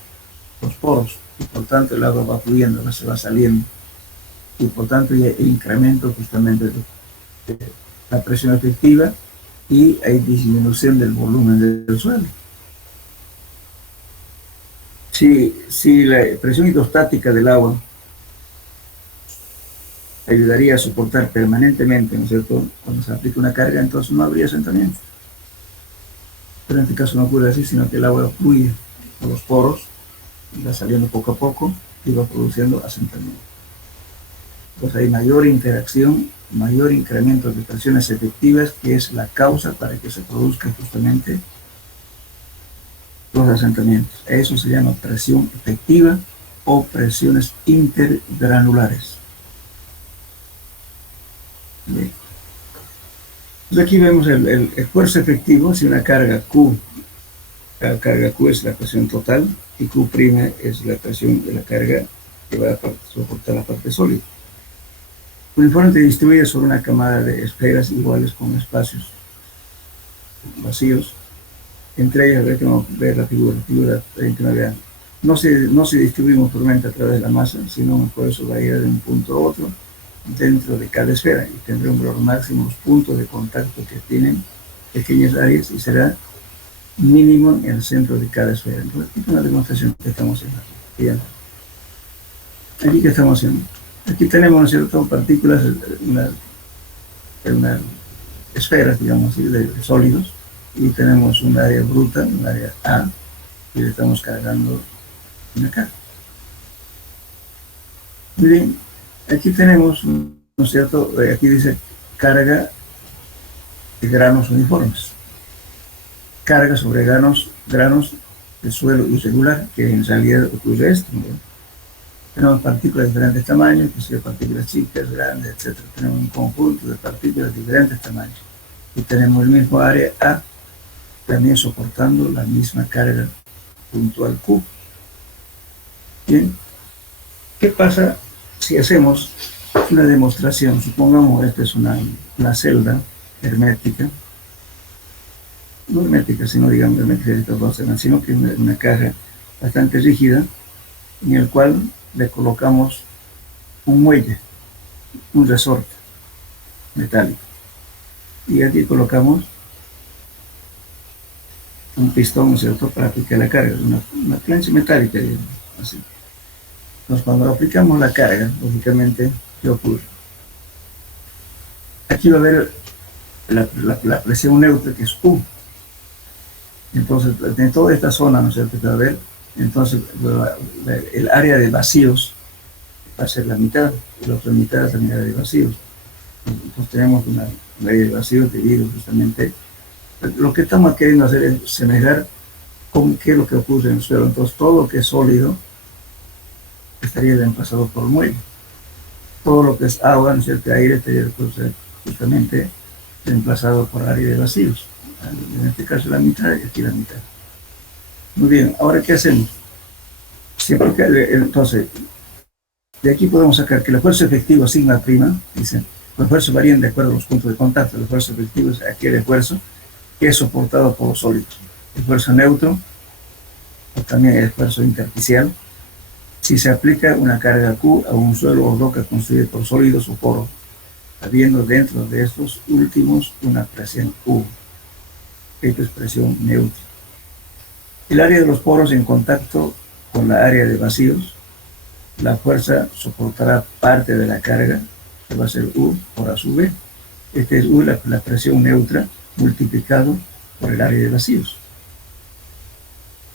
los poros, y por tanto el agua va fluyendo, se va saliendo, y por tanto hay incremento justamente de la presión efectiva, y hay disminución del volumen del suelo. Si la presión hidrostática del agua ayudaría a soportar permanentemente, ¿no es cierto?, cuando se aplica una carga, entonces no habría asentamiento. Pero en este caso no ocurre así, sino que el agua fluye por los poros, y va saliendo poco a poco y va produciendo asentamiento. Entonces hay mayor interacción, mayor incremento de presiones efectivas, que es la causa para que se produzcan justamente los asentamientos. Eso se llama presión efectiva o presiones intergranulares. Bien. Entonces aquí vemos el esfuerzo efectivo, si una carga Q, la carga Q es la presión total y Q' es la presión de la carga que va a soportar la parte sólida. Uniformemente distribuye sobre una camada de esferas iguales con espacios vacíos. Entre ellas, vamos a ver la figura que no vean. No se distribuye uniformemente a través de la masa, sino por eso va a ir de un punto a otro dentro de cada esfera, y tendrá un valor máximo los puntos de contacto que tienen pequeñas áreas, y será mínimo en el centro de cada esfera. Entonces, aquí está una demostración que estamos haciendo. Aquí que estamos haciendo. Aquí tenemos, ¿no es cierto?, partículas, unas esferas, digamos así, de sólidos, y tenemos un área bruta, un área A, y le estamos cargando una carga. Muy bien, aquí tenemos, ¿no es cierto?, aquí dice carga de granos uniformes. Carga sobre granos de suelo irregular, que en realidad ocurre esto, ¿no? Tenemos partículas de diferentes tamaños, que son partículas chicas, grandes, etc. Tenemos un conjunto de partículas de diferentes tamaños. Y tenemos el mismo área A, también soportando la misma carga puntual Q. Bien. ¿Qué pasa si hacemos una demostración? Supongamos esta es una celda hermética, no hermética, sino digamos hermética, sino que es una caja bastante rígida, en el cual le colocamos un muelle, un resorte metálico. Y aquí colocamos un pistón, ¿no es cierto?, para aplicar la carga, una plancha metálica, digamos, así. Entonces, cuando aplicamos la carga, lógicamente, ¿qué ocurre? Aquí va a haber la presión neutra, que es U. Entonces, en toda esta zona, ¿no es cierto?, que va a haber, entonces, el área de vacíos va a ser la mitad, y la otra mitad es la área de vacíos. Entonces, tenemos un área de vacíos debido justamente. Lo que estamos queriendo hacer es semejar con qué es lo que ocurre en el suelo. Entonces, todo lo que es sólido estaría reemplazado por muelle. Todo lo que es agua, ¿no es cierto?, aire, estaría justamente reemplazado por área de vacíos. En este caso la mitad y aquí la mitad. Muy bien, ahora ¿qué hacemos? Entonces, de aquí podemos sacar que el esfuerzo efectivo sigma prima, dicen, los esfuerzos varían de acuerdo a los puntos de contacto. El esfuerzo efectivo es aquel esfuerzo que es soportado por los sólidos. El esfuerzo neutro, o también el esfuerzo intersticial, si se aplica una carga Q a un suelo o roca construido por sólidos o poros, habiendo dentro de estos últimos una presión U. Esta es presión neutra. El área de los poros en contacto con la área de vacíos, la fuerza soportará parte de la carga, que va a ser U por A sub B. Esta es U, la presión neutra, multiplicado por el área de vacíos.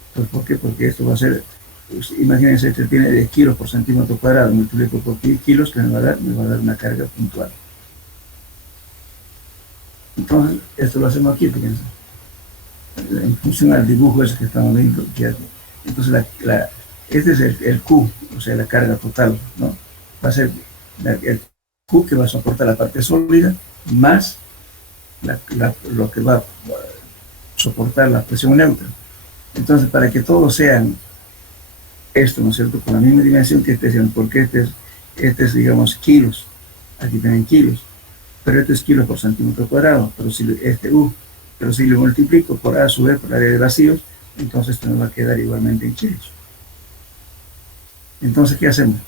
Entonces, ¿por qué? Porque esto va a ser, pues, imagínense, este tiene 10 kilos por centímetro cuadrado, multiplico por 10 kilos, que me va a dar una carga puntual. Entonces, esto lo hacemos aquí, fíjense, en función al dibujo ese que estamos viendo. Entonces, este es el Q, o sea, la carga total, ¿no? Va a ser el Q que va a soportar la parte sólida, más lo que va a soportar la presión neutra. Entonces, para que todos sean esto, ¿no es cierto?, con la misma dimensión que porque este es, digamos, kilos, aquí tienen kilos, pero este es kilos por centímetro cuadrado, pero si pero si lo multiplico por A sub B, por el área de vacíos, entonces esto me va a quedar igualmente en kilos. Entonces, ¿qué hacemos?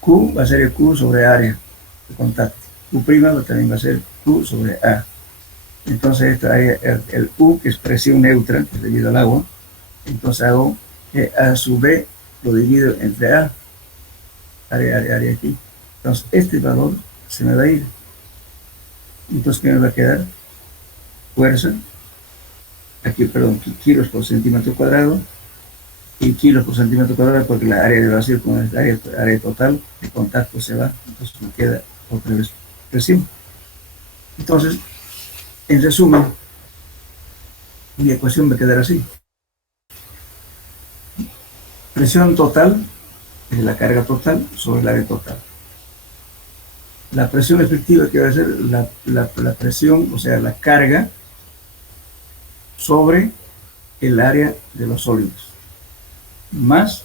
Q va a ser el Q sobre área de contacto. Q' también va a ser Q sobre A. Entonces, esta área, el U, que es presión neutra, que es debido al agua, entonces hago que A sub B lo divido entre A, área aquí. Entonces, este valor se me va a ir. Entonces, ¿qué me va a quedar? Fuerza, aquí, perdón, kilos por centímetro cuadrado, y kilos por centímetro cuadrado, porque la área de vacío con el área total de contacto se va, entonces me queda otra vez presión. Entonces, en resumen, mi ecuación va a quedar así. Presión total es la carga total sobre el área total. La presión efectiva, que va a ser la presión, o sea, la carga sobre el área de los sólidos, más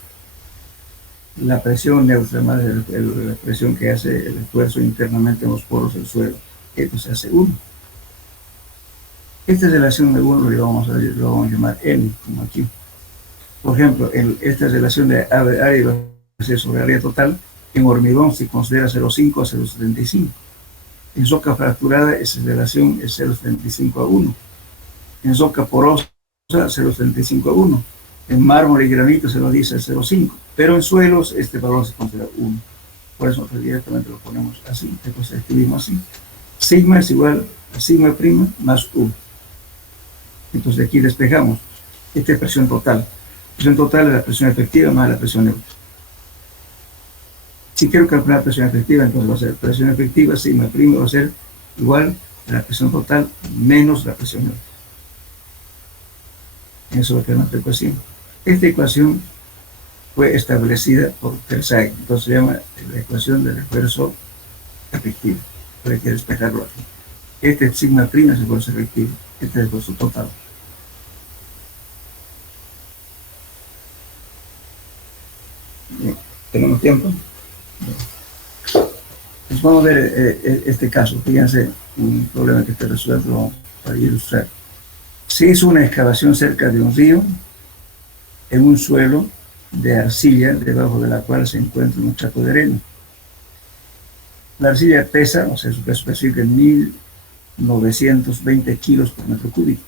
la presión neutra, más la presión que hace el esfuerzo internamente en los poros del suelo. Esto se hace 1. Esta relación de 1 lo vamos a llamar N, como aquí. Por ejemplo, esta relación de área de vacío sobre área total, en hormigón se considera 0,5 a 0,75. En soca fracturada esa relación es 0,75 a 1. En soca porosa 0,75 a 1. En mármol y granito se lo dice 0,5. Pero en suelos este valor se considera 1. Por eso directamente lo ponemos así. Después escribimos así. Sigma es igual a sigma prima más U. Entonces de aquí despejamos. Esta es presión total. La presión total es la presión efectiva más la presión neutra. Si quiero calcular la presión efectiva, entonces va a ser presión efectiva, sigma prima va a ser igual a la presión total menos la presión neutra. Eso es lo que es nuestra ecuación. Esta ecuación fue establecida por Terzaghi, entonces se llama la ecuación del esfuerzo efectivo. Pero hay que despejarlo aquí. Este es sigma prima, es el esfuerzo efectivo. Este es el esfuerzo total. Bien, ¿tenemos tiempo? Pues vamos a ver este caso. Fíjense un problema que está resuelto para ilustrar. Se hizo una excavación cerca de un río, en un suelo de arcilla, debajo de la cual se encuentra un charco de arena. La arcilla pesa, o sea, su peso específico es 1920 kilos por metro cúbico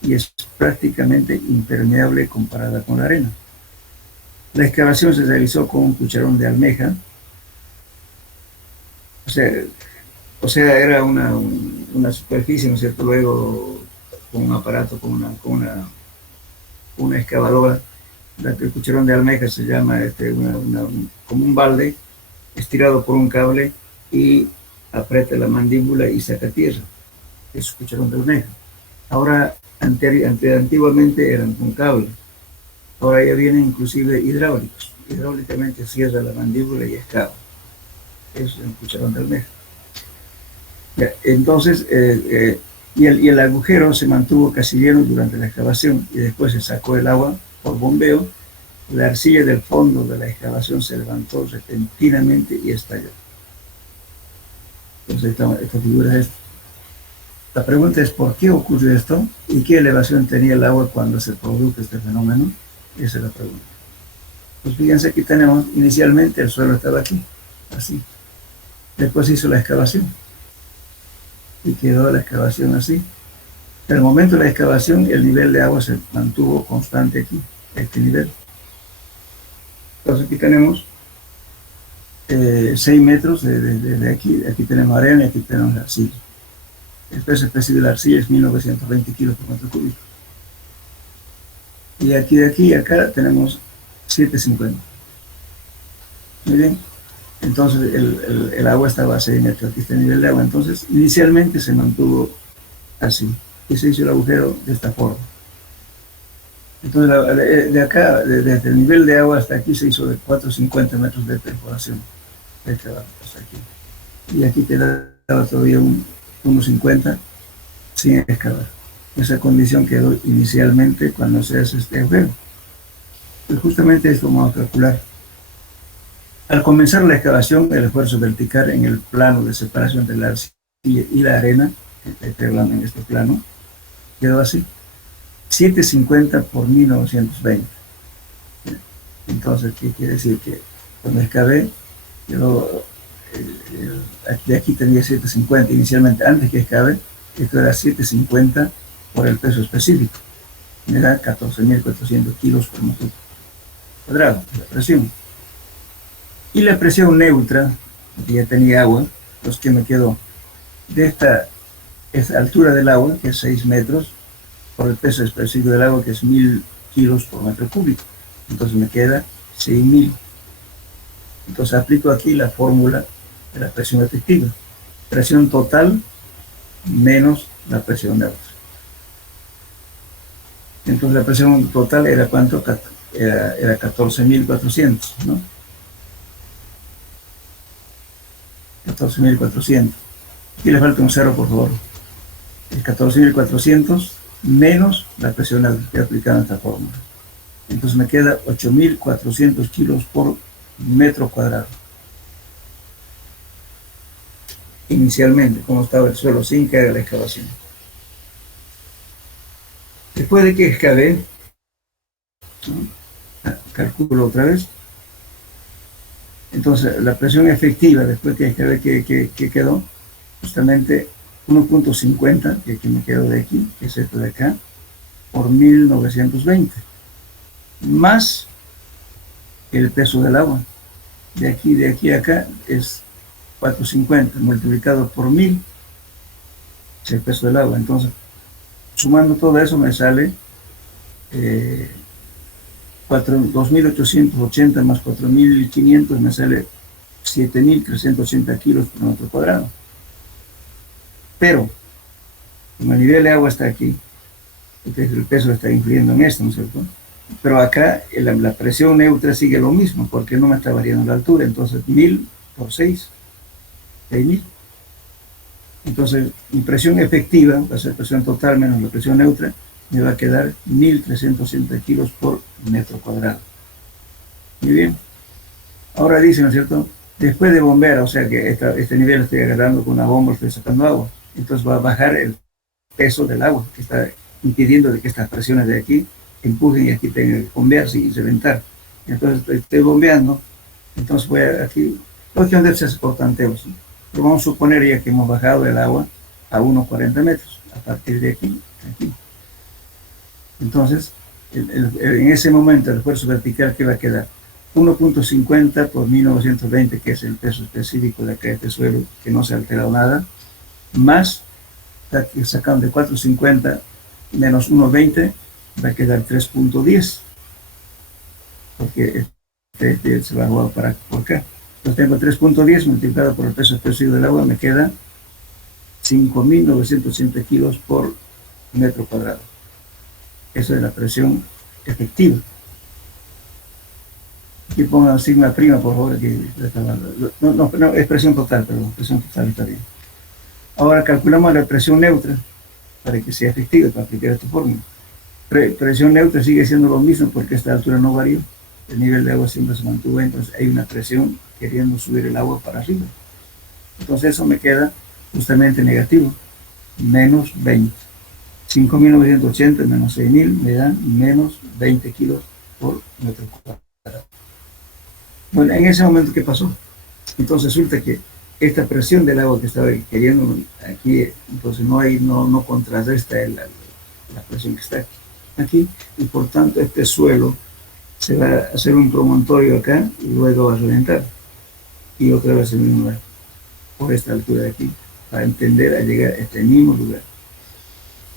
y es prácticamente impermeable comparada con la arena. La excavación se realizó con un cucharón de almeja, o sea era una superficie, ¿no es cierto? Luego con un aparato, con una excavadora, el cucharón de almeja se llama como un balde estirado por un cable y aprieta la mandíbula y saca tierra. Es cucharón de almeja. Ahora, antiguamente eran con cable. Ahora ya vienen inclusive hidráulicos. Hidráulicamente cierra la mandíbula y excava. Es un cucharón de almeja. Ya, entonces, y el agujero se mantuvo casi lleno durante la excavación y después se sacó el agua por bombeo. La arcilla del fondo de la excavación se levantó repentinamente y estalló. Entonces, esta figura es esta. La pregunta es ¿por qué ocurrió esto? ¿Y qué elevación tenía el agua cuando se produjo este fenómeno? Esa es la pregunta. Pues fíjense, aquí tenemos, inicialmente el suelo estaba aquí, así. Después se hizo la excavación. Y quedó la excavación así. En el momento de la excavación, el nivel de agua se mantuvo constante aquí, este nivel. Entonces aquí tenemos 6 metros de aquí tenemos arena y aquí tenemos arcilla. El peso específico de la arcilla es 1920 kilos por metro cúbico. Y aquí de aquí a acá tenemos 750. Muy bien. Entonces el agua estaba a 6 metros, aquí está el nivel de agua. Entonces inicialmente se mantuvo así y se hizo el agujero de esta forma. Entonces de acá, desde el nivel de agua hasta aquí se hizo de 450 metros de perforación. Hasta aquí. Y aquí quedaba todavía unos 50 sin excavar. Esa condición quedó inicialmente cuando se hace este agujero. Pues justamente esto vamos a calcular. Al comenzar la excavación, el esfuerzo vertical en el plano de separación de la arcilla y la arena, que estoy hablando en este plano, quedó así, 750 por 1920. Entonces, ¿qué quiere decir? Que cuando excavé, quedó, de aquí tenía 750 inicialmente, antes que excavé, esto era 750 por el peso específico. Me da 14.400 kilos por metro cuadrado, la presión. Y la presión neutra, que ya tenía agua, pues que me quedó de esta altura del agua, que es 6 metros, por el peso específico del agua, que es 1.000 kilos por metro cúbico. Entonces me queda 6.000. Entonces aplico aquí la fórmula de la presión efectiva. Presión total menos la presión neutra. Entonces la presión total era ¿cuánto? Era 14.400, ¿no? 14.400. Aquí le falta un cero, por favor. Es 14.400 menos la presión neutra que he aplicado en esta fórmula. Entonces me queda 8.400 kilos por metro cuadrado. Inicialmente, como estaba el suelo sin que haga la excavación. Después de que excavé, ¿no? Calculo otra vez. Entonces, la presión efectiva, después que excavé, que quedó justamente 1.50, que me quedó de aquí, que es esto de acá, por 1920, más el peso del agua. De aquí a acá es 450 multiplicado por 1000, es el peso del agua. Entonces, sumando todo eso me sale 2.880 más 4.500 me sale 7.380 kilos por metro cuadrado. Pero, como el nivel de agua está aquí, entonces el peso está influyendo en esto, ¿no es cierto? Pero acá la presión neutra sigue lo mismo, porque no me está variando la altura. Entonces 1000 por 6, 6.000. Entonces mi presión efectiva va a ser presión total menos la presión neutra, me va a quedar 1.360 kilos por metro cuadrado. Muy bien. Ahora dice, ¿no es cierto? Después de bombear, o sea que este nivel estoy agarrando con una bomba, estoy sacando agua. Entonces va a bajar el peso del agua que está impidiendo de que estas presiones de aquí empujen y aquí tengan que bombearse y reventar. Entonces estoy bombeando, entonces voy aquí, lógicamente se hace por tanteos, ¿sí? Pero vamos a suponer ya que hemos bajado el agua a unos 40 metros, a partir de aquí. Entonces, en ese momento el esfuerzo vertical que va a quedar 1.50 por 1920, que es el peso específico de acá de este suelo, que no se ha alterado nada, más sacando de 4.50 menos 1.20, va a quedar 3.10, porque este se va a jugar por acá. Entonces tengo 3.10 multiplicado por el peso específico del agua, me queda 5.980 kilos por metro cuadrado. Esa es la presión efectiva. Aquí pongan sigma prima, por favor. Que no, es presión total, perdón, presión total está bien. Ahora calculamos la presión neutra para que sea efectiva, para aplicar esta fórmula. Presión neutra sigue siendo lo mismo porque esta altura no varió. El nivel de agua siempre se mantuvo, entonces hay una presión queriendo subir el agua para arriba. Entonces eso me queda justamente negativo, menos 20. 5.980 menos 6.000 me dan menos 20 kilos por metro cuadrado. Bueno, en ese momento, ¿qué pasó? Entonces resulta que esta presión del agua que estaba cayendo aquí, entonces no contrarresta la presión que está aquí, y por tanto este suelo se va a hacer un promontorio acá y luego va a reventar. Y otra vez el mismo lugar, por esta altura de aquí, para entender a llegar a este mismo lugar.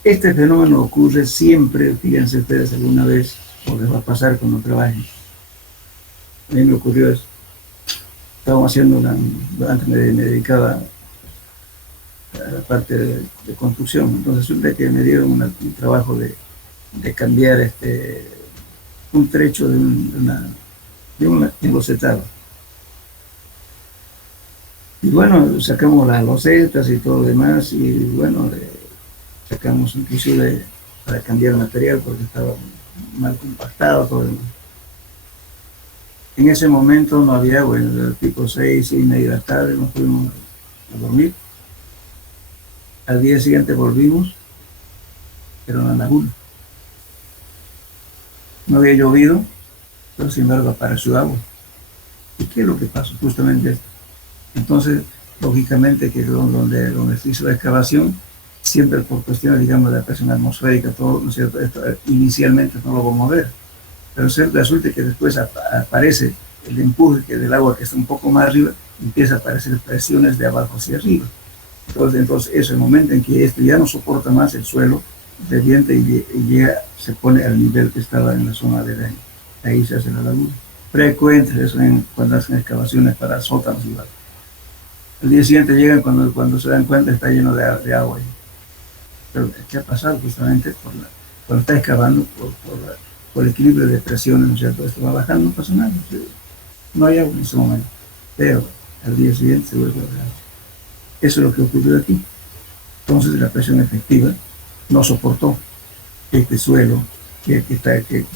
Este fenómeno ocurre siempre, fíjense ustedes alguna vez, o les va a pasar cuando trabajen. A mí me ocurrió eso. Estábamos haciendo antes me dedicaba a la parte de construcción, entonces resulta que me dieron un trabajo de cambiar un trecho de una enlosetada. Y bueno, sacamos las losetas y todo lo demás, y bueno, sacamos inclusive para cambiar material porque estaba mal compactado todo demás. En ese momento no había agua, era tipo 6:30 de la tarde, nos fuimos a dormir. Al día siguiente volvimos, pero en la laguna. No había llovido, pero sin embargo apareció agua. ¿Y qué es lo que pasó? Justamente esto. Entonces, lógicamente que donde se hizo la excavación, siempre por cuestiones, digamos, de la presión atmosférica, todo, ¿no es cierto? Esto inicialmente no lo vamos a ver, pero resulta que después aparece el empuje que del agua que está un poco más arriba, empieza a aparecer presiones de abajo hacia arriba. Entonces es el momento en que esto ya no soporta más el suelo, revienta y llega, se pone al nivel que estaba en la zona de ahí se hace la laguna. Frecuentes eso cuando hacen excavaciones para sótanos y barcos. El día siguiente llegan cuando se dan cuenta está lleno de agua. Pero ¿qué ha pasado? Justamente cuando está excavando por el equilibrio de presiones, ¿no es cierto? Esto va bajando, no pasa nada. No hay agua en ese momento. Pero al día siguiente se vuelve a bajar. Eso es lo que ocurrió aquí. Entonces la presión efectiva no soportó este suelo, que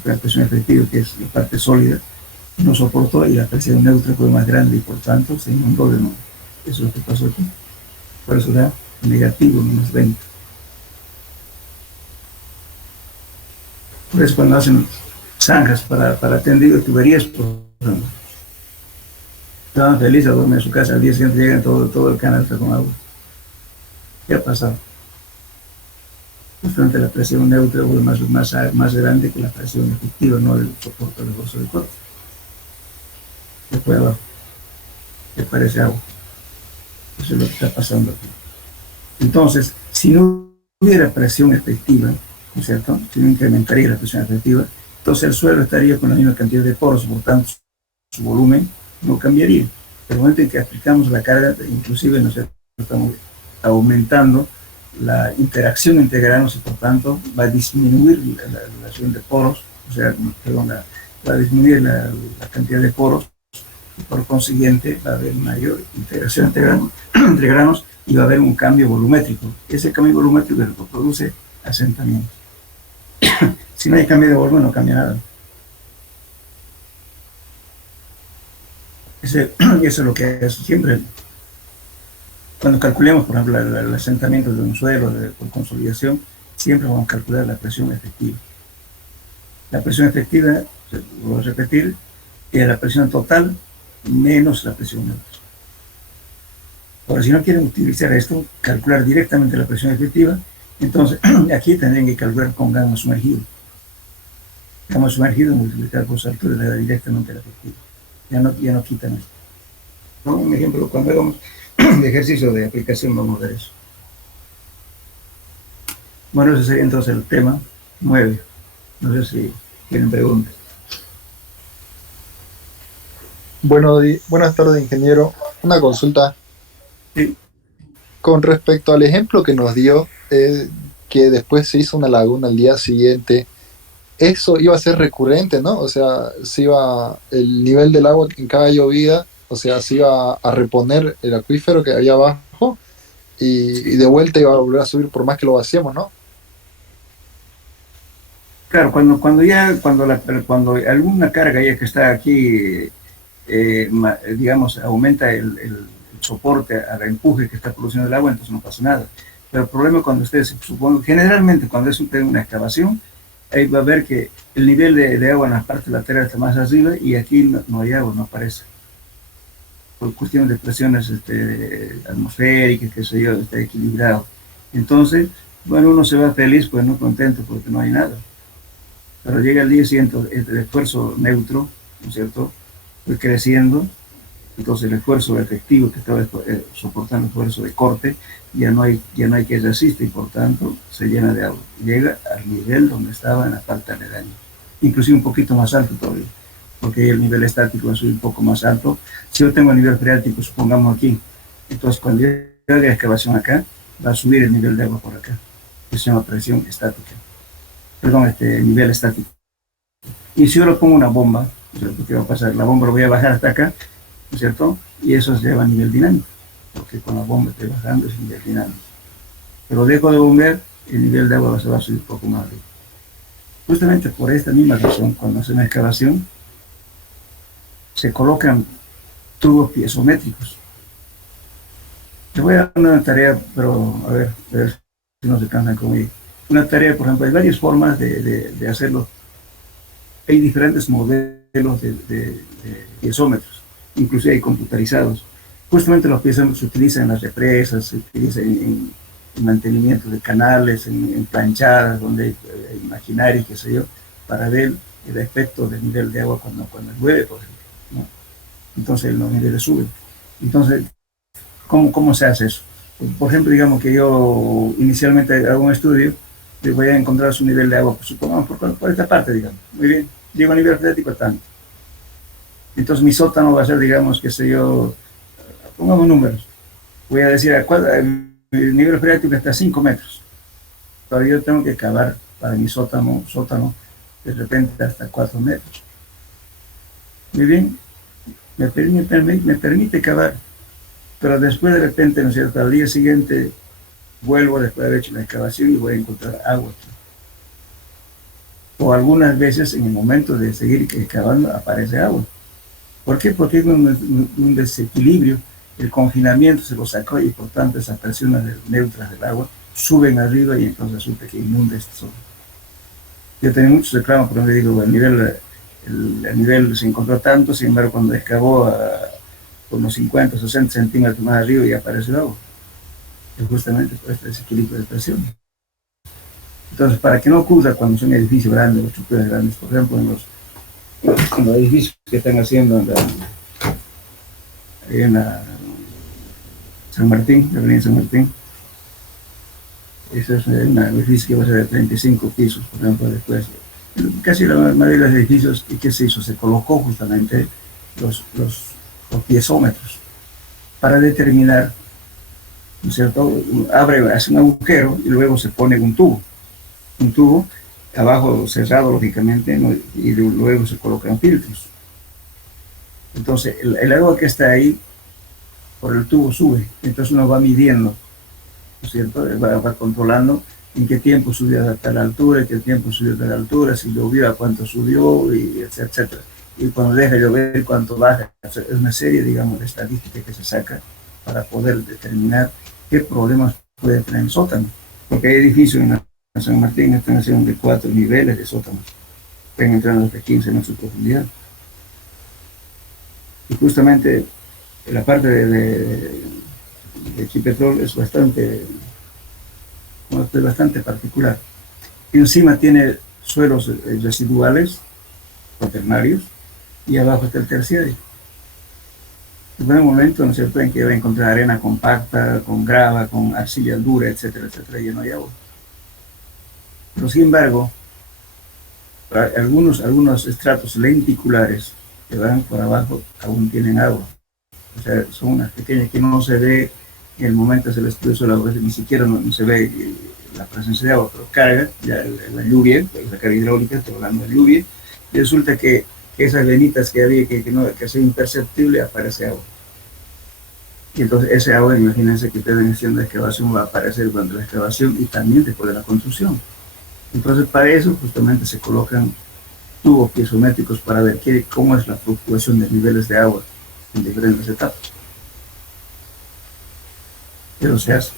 la presión efectiva, que es la parte sólida, no soportó y la presión neutra fue más grande y por tanto se inundó de nuevo. Eso es lo que pasó aquí. Por eso da negativo, menos 20. Por eso cuando hacen zanjas para tendido de tuberías, pues, estaban felices, duermen en su casa, al día siguiente llegan todo el canal está con agua. ¿Qué ha pasado? Justamente la presión neutra fue más grande que la presión efectiva, no el soporte del esfuerzo de corte. Después abajo, que parece agua. Eso es lo que está pasando aquí. Entonces, si no hubiera presión efectiva, ¿no es cierto? Si no incrementaría la presión efectiva, entonces el suelo estaría con la misma cantidad de poros, por tanto su volumen no cambiaría. En el momento en que aplicamos la carga, inclusive nosotros estamos aumentando la interacción entre granos y por tanto va a disminuir la relación de poros, o sea, perdón, va a disminuir la cantidad de poros y por consiguiente va a haber mayor interacción entre granos y va a haber un cambio volumétrico. Ese cambio volumétrico es lo que produce asentamiento. Si no hay cambio de volumen, no cambia nada. Eso es lo que es siempre. Cuando calculemos, por ejemplo, el asentamiento de un suelo por consolidación, siempre vamos a calcular la presión efectiva. La presión efectiva, voy a repetir, es la presión total menos la presión neutra. Ahora, si no quieren utilizar esto, calcular directamente la presión efectiva, entonces aquí tendrían que calcular con gamma sumergido. Gamma sumergido multiplicar por su altura le da directamente la efectiva. Ya no quitan esto. ¿No? Un ejemplo, cuando hagamos ejercicio de aplicación vamos a ver eso. Bueno, ese sería entonces el tema 9. No sé si tienen preguntas. Bueno, buenas tardes, ingeniero. Una consulta. Sí. Con respecto al ejemplo que nos dio, que después se hizo una laguna al día siguiente, eso iba a ser recurrente, ¿no? O sea, el nivel del agua en cada llovida, o sea, se iba a reponer el acuífero que había abajo y de vuelta iba a volver a subir por más que lo vaciamos, ¿no? Claro, cuando alguna carga ya que está aquí, digamos, aumenta el soporte al empuje que está produciendo el agua, entonces no pasa nada. Pero el problema cuando ustedes supongo, generalmente cuando es una excavación, ahí va a ver que el nivel de agua en las partes laterales está más arriba y aquí no hay agua, no aparece. Por cuestiones de presiones atmosféricas, qué sé yo, está equilibrado. Entonces, bueno, uno se va feliz, pues no contento porque no hay nada. Pero llega el día siguiente, el esfuerzo neutro, ¿no es cierto?, fue creciendo, entonces el esfuerzo efectivo que estaba soportando el esfuerzo de corte, ya no hay que resiste y por tanto se llena de agua. Llega al nivel donde estaba en la parte aledaña, inclusive un poquito más alto todavía, porque el nivel estático va a subir un poco más alto. Si yo tengo el nivel freático, supongamos aquí, entonces cuando yo haga excavación acá, va a subir el nivel de agua por acá, que se llama presión estática. Perdón, nivel estático. Y si yo le pongo una bomba, ¿no es cierto? ¿Qué va a pasar? La bomba lo voy a bajar hasta acá, ¿no es cierto? Y eso se llama nivel dinámico, porque con la bomba estoy bajando es nivel dinámico. Pero dejo de bombear, el nivel de agua se va a subir un poco más arriba. Justamente por esta misma razón, cuando hace una excavación, se colocan tubos piezométricos. Te voy a dar una tarea, pero a ver si no se cansan conmigo. Una tarea, por ejemplo, hay varias formas de hacerlo. Hay diferentes modelos de piezómetros, inclusive hay computarizados. Justamente los piezómetros se utilizan en las represas, se utilizan en mantenimiento de canales, en planchadas, donde hay maquinaria, qué sé yo, para ver el efecto del nivel de agua cuando llueve, por ejemplo, ¿no? Entonces los niveles suben. Entonces, ¿cómo se hace eso? Por ejemplo, digamos que yo inicialmente hago un estudio, le voy a encontrar su nivel de agua, supongamos por esta parte, digamos. Muy bien, llego a nivel freático tanto. Entonces mi sótano va a ser, digamos, qué sé yo, pongamos números. Voy a decir, el nivel freático está a 5 metros. Pero yo tengo que cavar para mi sótano de repente hasta 4 metros. Muy bien, me permite cavar. Pero después de repente, ¿no es cierto?, al día siguiente vuelvo después de haber hecho la excavación y voy a encontrar agua aquí. O algunas veces en el momento de seguir excavando aparece agua. ¿Por qué? Porque es un desequilibrio. El confinamiento se lo sacó y por tanto esas presiones neutras del agua suben arriba y entonces resulta que inunda este zona. Yo tenía muchos reclamos, pero me digo, el nivel se encontró tanto, sin embargo cuando excavó por unos 50 o 60 centímetros más arriba y apareció agua. Es justamente por este desequilibrio de presión. Entonces, para que no ocurra cuando son edificios grandes o estructuras grandes, por ejemplo, en los edificios que están haciendo en la San Martín, la avenida San Martín, ese es un edificio que va a ser de 35 pisos, por ejemplo, después. Casi la mayoría de los edificios, ¿y qué se hizo? Se colocó justamente los piezómetros para determinar, ¿no es cierto? Hace un agujero y luego se pone un tubo abajo cerrado lógicamente, ¿no? Y luego se colocan filtros. Entonces el agua que está ahí por el tubo sube, entonces uno va midiendo, ¿no es cierto? Va controlando en qué tiempo subió a tal altura, en qué tiempo subió a tal altura, si llovió, a cuánto subió, y etcétera. Y cuando deja llover, cuánto baja. Es una serie, digamos, de estadísticas que se saca para poder determinar qué problemas puede tener el sótano. Porque hay edificios en la San Martín están haciendo de 4 niveles de sótanos, están entrando hasta 15 metros de profundidad. Y justamente la parte de Chipetrol es bastante particular. Encima tiene suelos residuales, cuaternarios, y abajo está el terciario. En un momento, ¿no es cierto?, en que va a encontrar arena compacta, con grava, con arcilla dura, etcétera, etcétera, lleno de agua. Pero sin embargo, algunos estratos lenticulares que van por abajo aún tienen agua. O sea, son unas pequeñas que no se ve en el momento del estudio del agua, ni siquiera no se ve la presencia de agua, pero carga ya la lluvia, la carga hidráulica, estoy hablando de lluvia, y resulta que esas venitas que había que son imperceptibles, aparece agua. Y entonces ese agua, imagínense que ustedes haciendo la excavación, va a aparecer durante la excavación y también después de la construcción. Entonces para eso justamente se colocan tubos piezométricos para ver cómo es la fluctuación de niveles de agua en diferentes etapas. Pero se hace.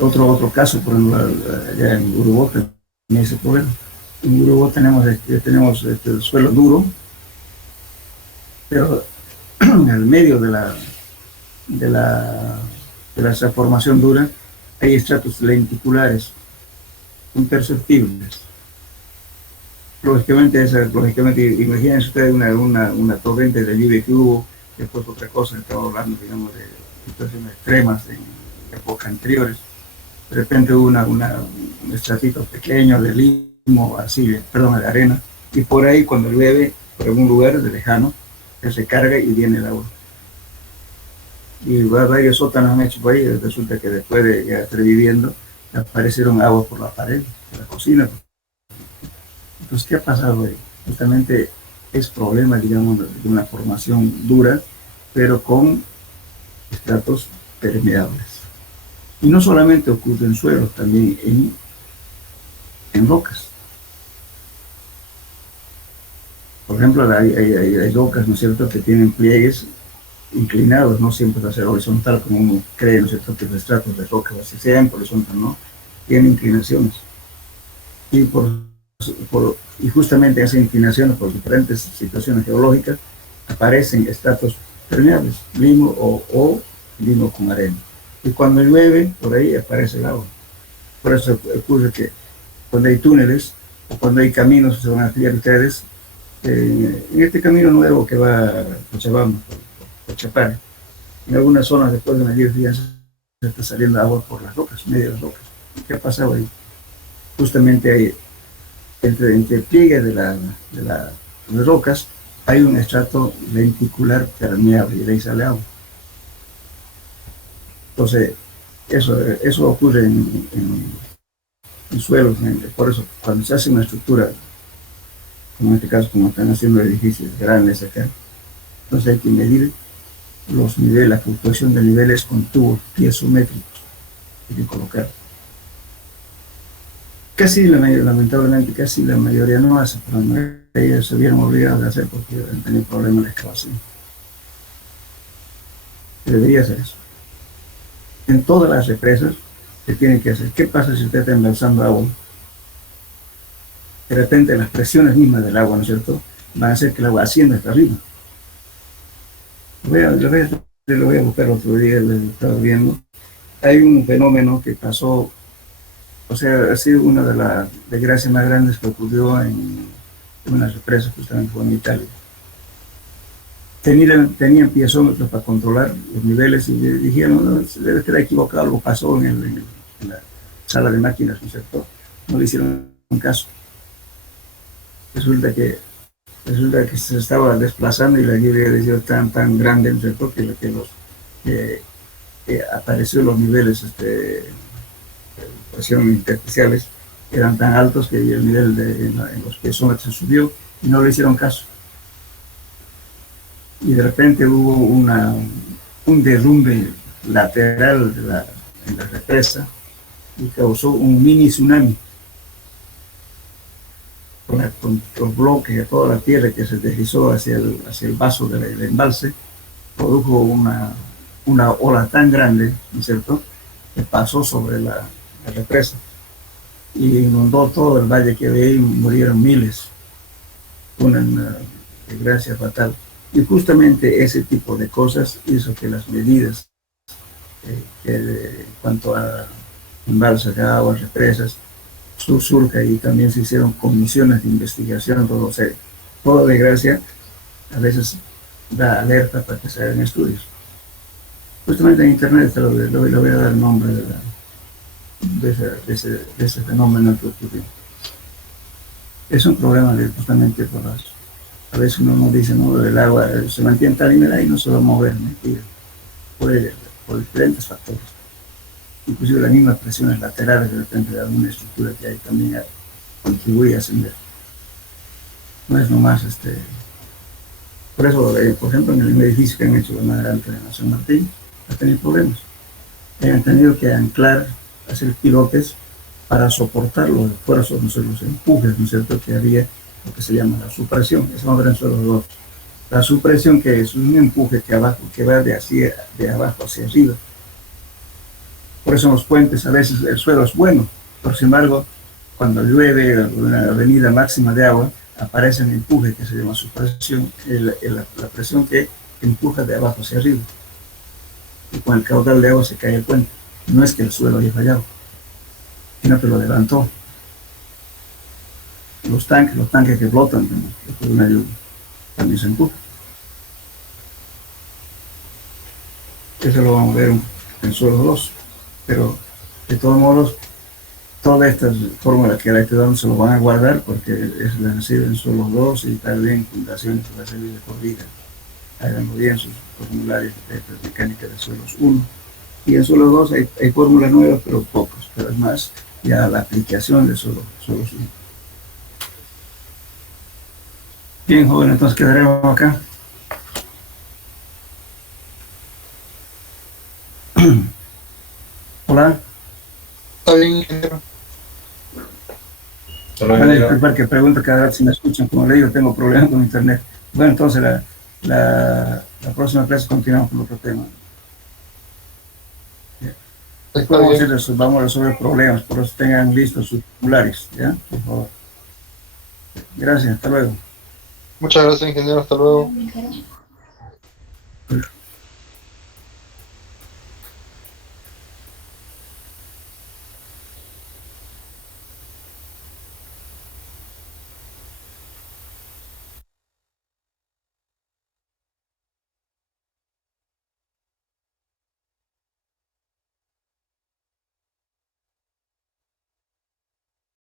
Otro caso, por ejemplo, allá en Urubó también ese problema. En Urubó tenemos el suelo duro, pero en el medio de esa formación dura hay estratos lenticulares imperceptibles. Lógicamente, imagínense ustedes una torrente de lluvia que hubo, después otra cosa, estaba hablando, digamos, de situaciones extremas en épocas anteriores. De repente hubo un estratito pequeño de limo, de arena, y por ahí cuando llueve, por algún lugar de lejano, se carga y viene el agua. Y varios sótanos han hecho por ahí, y resulta que después de ya estar viviendo, aparecieron aguas por la pared, por la cocina. Entonces, ¿qué ha pasado ahí? Justamente es problema, digamos, de una formación dura, pero con estratos permeables. Y no solamente ocurre en suelos, también en rocas. Por ejemplo, hay rocas, ¿no es cierto?, que tienen pliegues inclinados, no siempre va a ser horizontal, como uno cree, ¿no es cierto?, que los estratos de roca, si sean horizontal, no, tienen inclinaciones. Y justamente esas inclinaciones, por diferentes situaciones geológicas, aparecen estratos permeables, limo o limo con arena. Y cuando llueve, por ahí aparece el agua. Por eso ocurre que cuando hay túneles o cuando hay caminos, se van a fijar ustedes, en este camino nuevo que va a Cochabamba, por Chapare, en algunas zonas después de una lluvia se está saliendo agua por las rocas, medio de las rocas. ¿Qué ha pasado ahí? Justamente hay, entre el pliegue de las rocas, hay un estrato lenticular permeable y de ahí sale agua. Entonces, eso ocurre en suelos. Por eso, cuando se hace una estructura, como en este caso, como están haciendo edificios grandes acá, entonces hay que medir los niveles, la fluctuación de niveles con tubos piezométricos. Hay que colocar. Lamentablemente, casi la mayoría no hace, pero ellos se vieron obligados a hacer porque han tenido problemas de excavación. Debería ser eso. En todas las represas se tiene que hacer. ¿Qué pasa si usted está embalsando agua? De repente las presiones mismas del agua, ¿no es cierto?, van a hacer que el agua ascienda hasta arriba. Lo voy a buscar otro día, lo estaba viendo. Hay un fenómeno que pasó, o sea, ha sido una de las desgracias más grandes que ocurrió en una represa, justamente fue en Italia. Tenían piezómetros para controlar los niveles y dijeron, no, se debe estar equivocado, algo pasó en la sala de máquinas, ¿no es cierto? No le hicieron caso. Resulta que se estaba desplazando y la lluvia había sido tan grande, ¿no es cierto?, que apareció los niveles de presión intersticiales eran tan altos que el nivel en los piezómetros se subió y no le hicieron caso. Y de repente hubo un derrumbe lateral en la represa y causó un mini tsunami con los bloques de toda la tierra que se deslizó hacia el vaso del embalse. Produjo una ola tan grande, ¿no es cierto?, que pasó sobre la represa. y inundó todo el valle que había y murieron miles. Una desgracia fatal. Y justamente ese tipo de cosas hizo que las medidas en cuanto a embalses de agua, represas, surca, y también se hicieron comisiones de investigación, todo, o sea, toda desgracia a veces da alerta para que se hagan estudios. Justamente en internet le voy a dar el nombre de ese fenómeno que ocurrió. Es un problema de, justamente por las... A veces uno nos dice, no, el agua se mantiene tal y me da y no se va a mover, mentira, por diferentes factores. Inclusive las mismas presiones laterales de repente de alguna estructura que hay también contribuye a ascender. No es nomás por eso, por ejemplo, en el edificio que han hecho más alto en San Martín, ha tenido problemas. Han tenido que anclar, hacer pilotes para soportar los esfuerzos, no sé, los empujes, ¿no es cierto?, que había, lo que se llama la supresión. Eso no eran solo dos. La supresión, que es un empuje que va de abajo hacia arriba. Por eso en los puentes a veces el suelo es bueno, pero sin embargo, cuando llueve una avenida máxima de agua, aparece un empuje que se llama supresión, la presión que empuja de abajo hacia arriba. Y con el caudal de agua se cae el puente. No es que el suelo haya fallado, sino que lo levantó. Los tanques que flotan después de una lluvia, también se empujan. Eso lo vamos a ver en suelo 2. Pero de todos modos, todas estas fórmulas que le estoy dando se lo van a guardar porque es la reciben en suelo 2 y también fundaciones que va a servir de por vida. Háganlo bien sus formularios de mecánica de suelos 1. Y en suelo 2 hay fórmulas nuevas, pero pocos, pero es más ya la aplicación de suelos 1. Bien, joven, entonces quedaremos acá. Hola. Está bien, ingeniero. Disculpar que pregunto cada vez si me escuchan. Como le digo, tengo problemas con internet. Bueno, entonces la próxima clase continuamos con otro tema. Después vamos a resolver problemas, por eso tengan listos sus formularios, ¿ya? Por favor. Gracias, hasta luego. Muchas gracias, ingeniero. Hasta luego.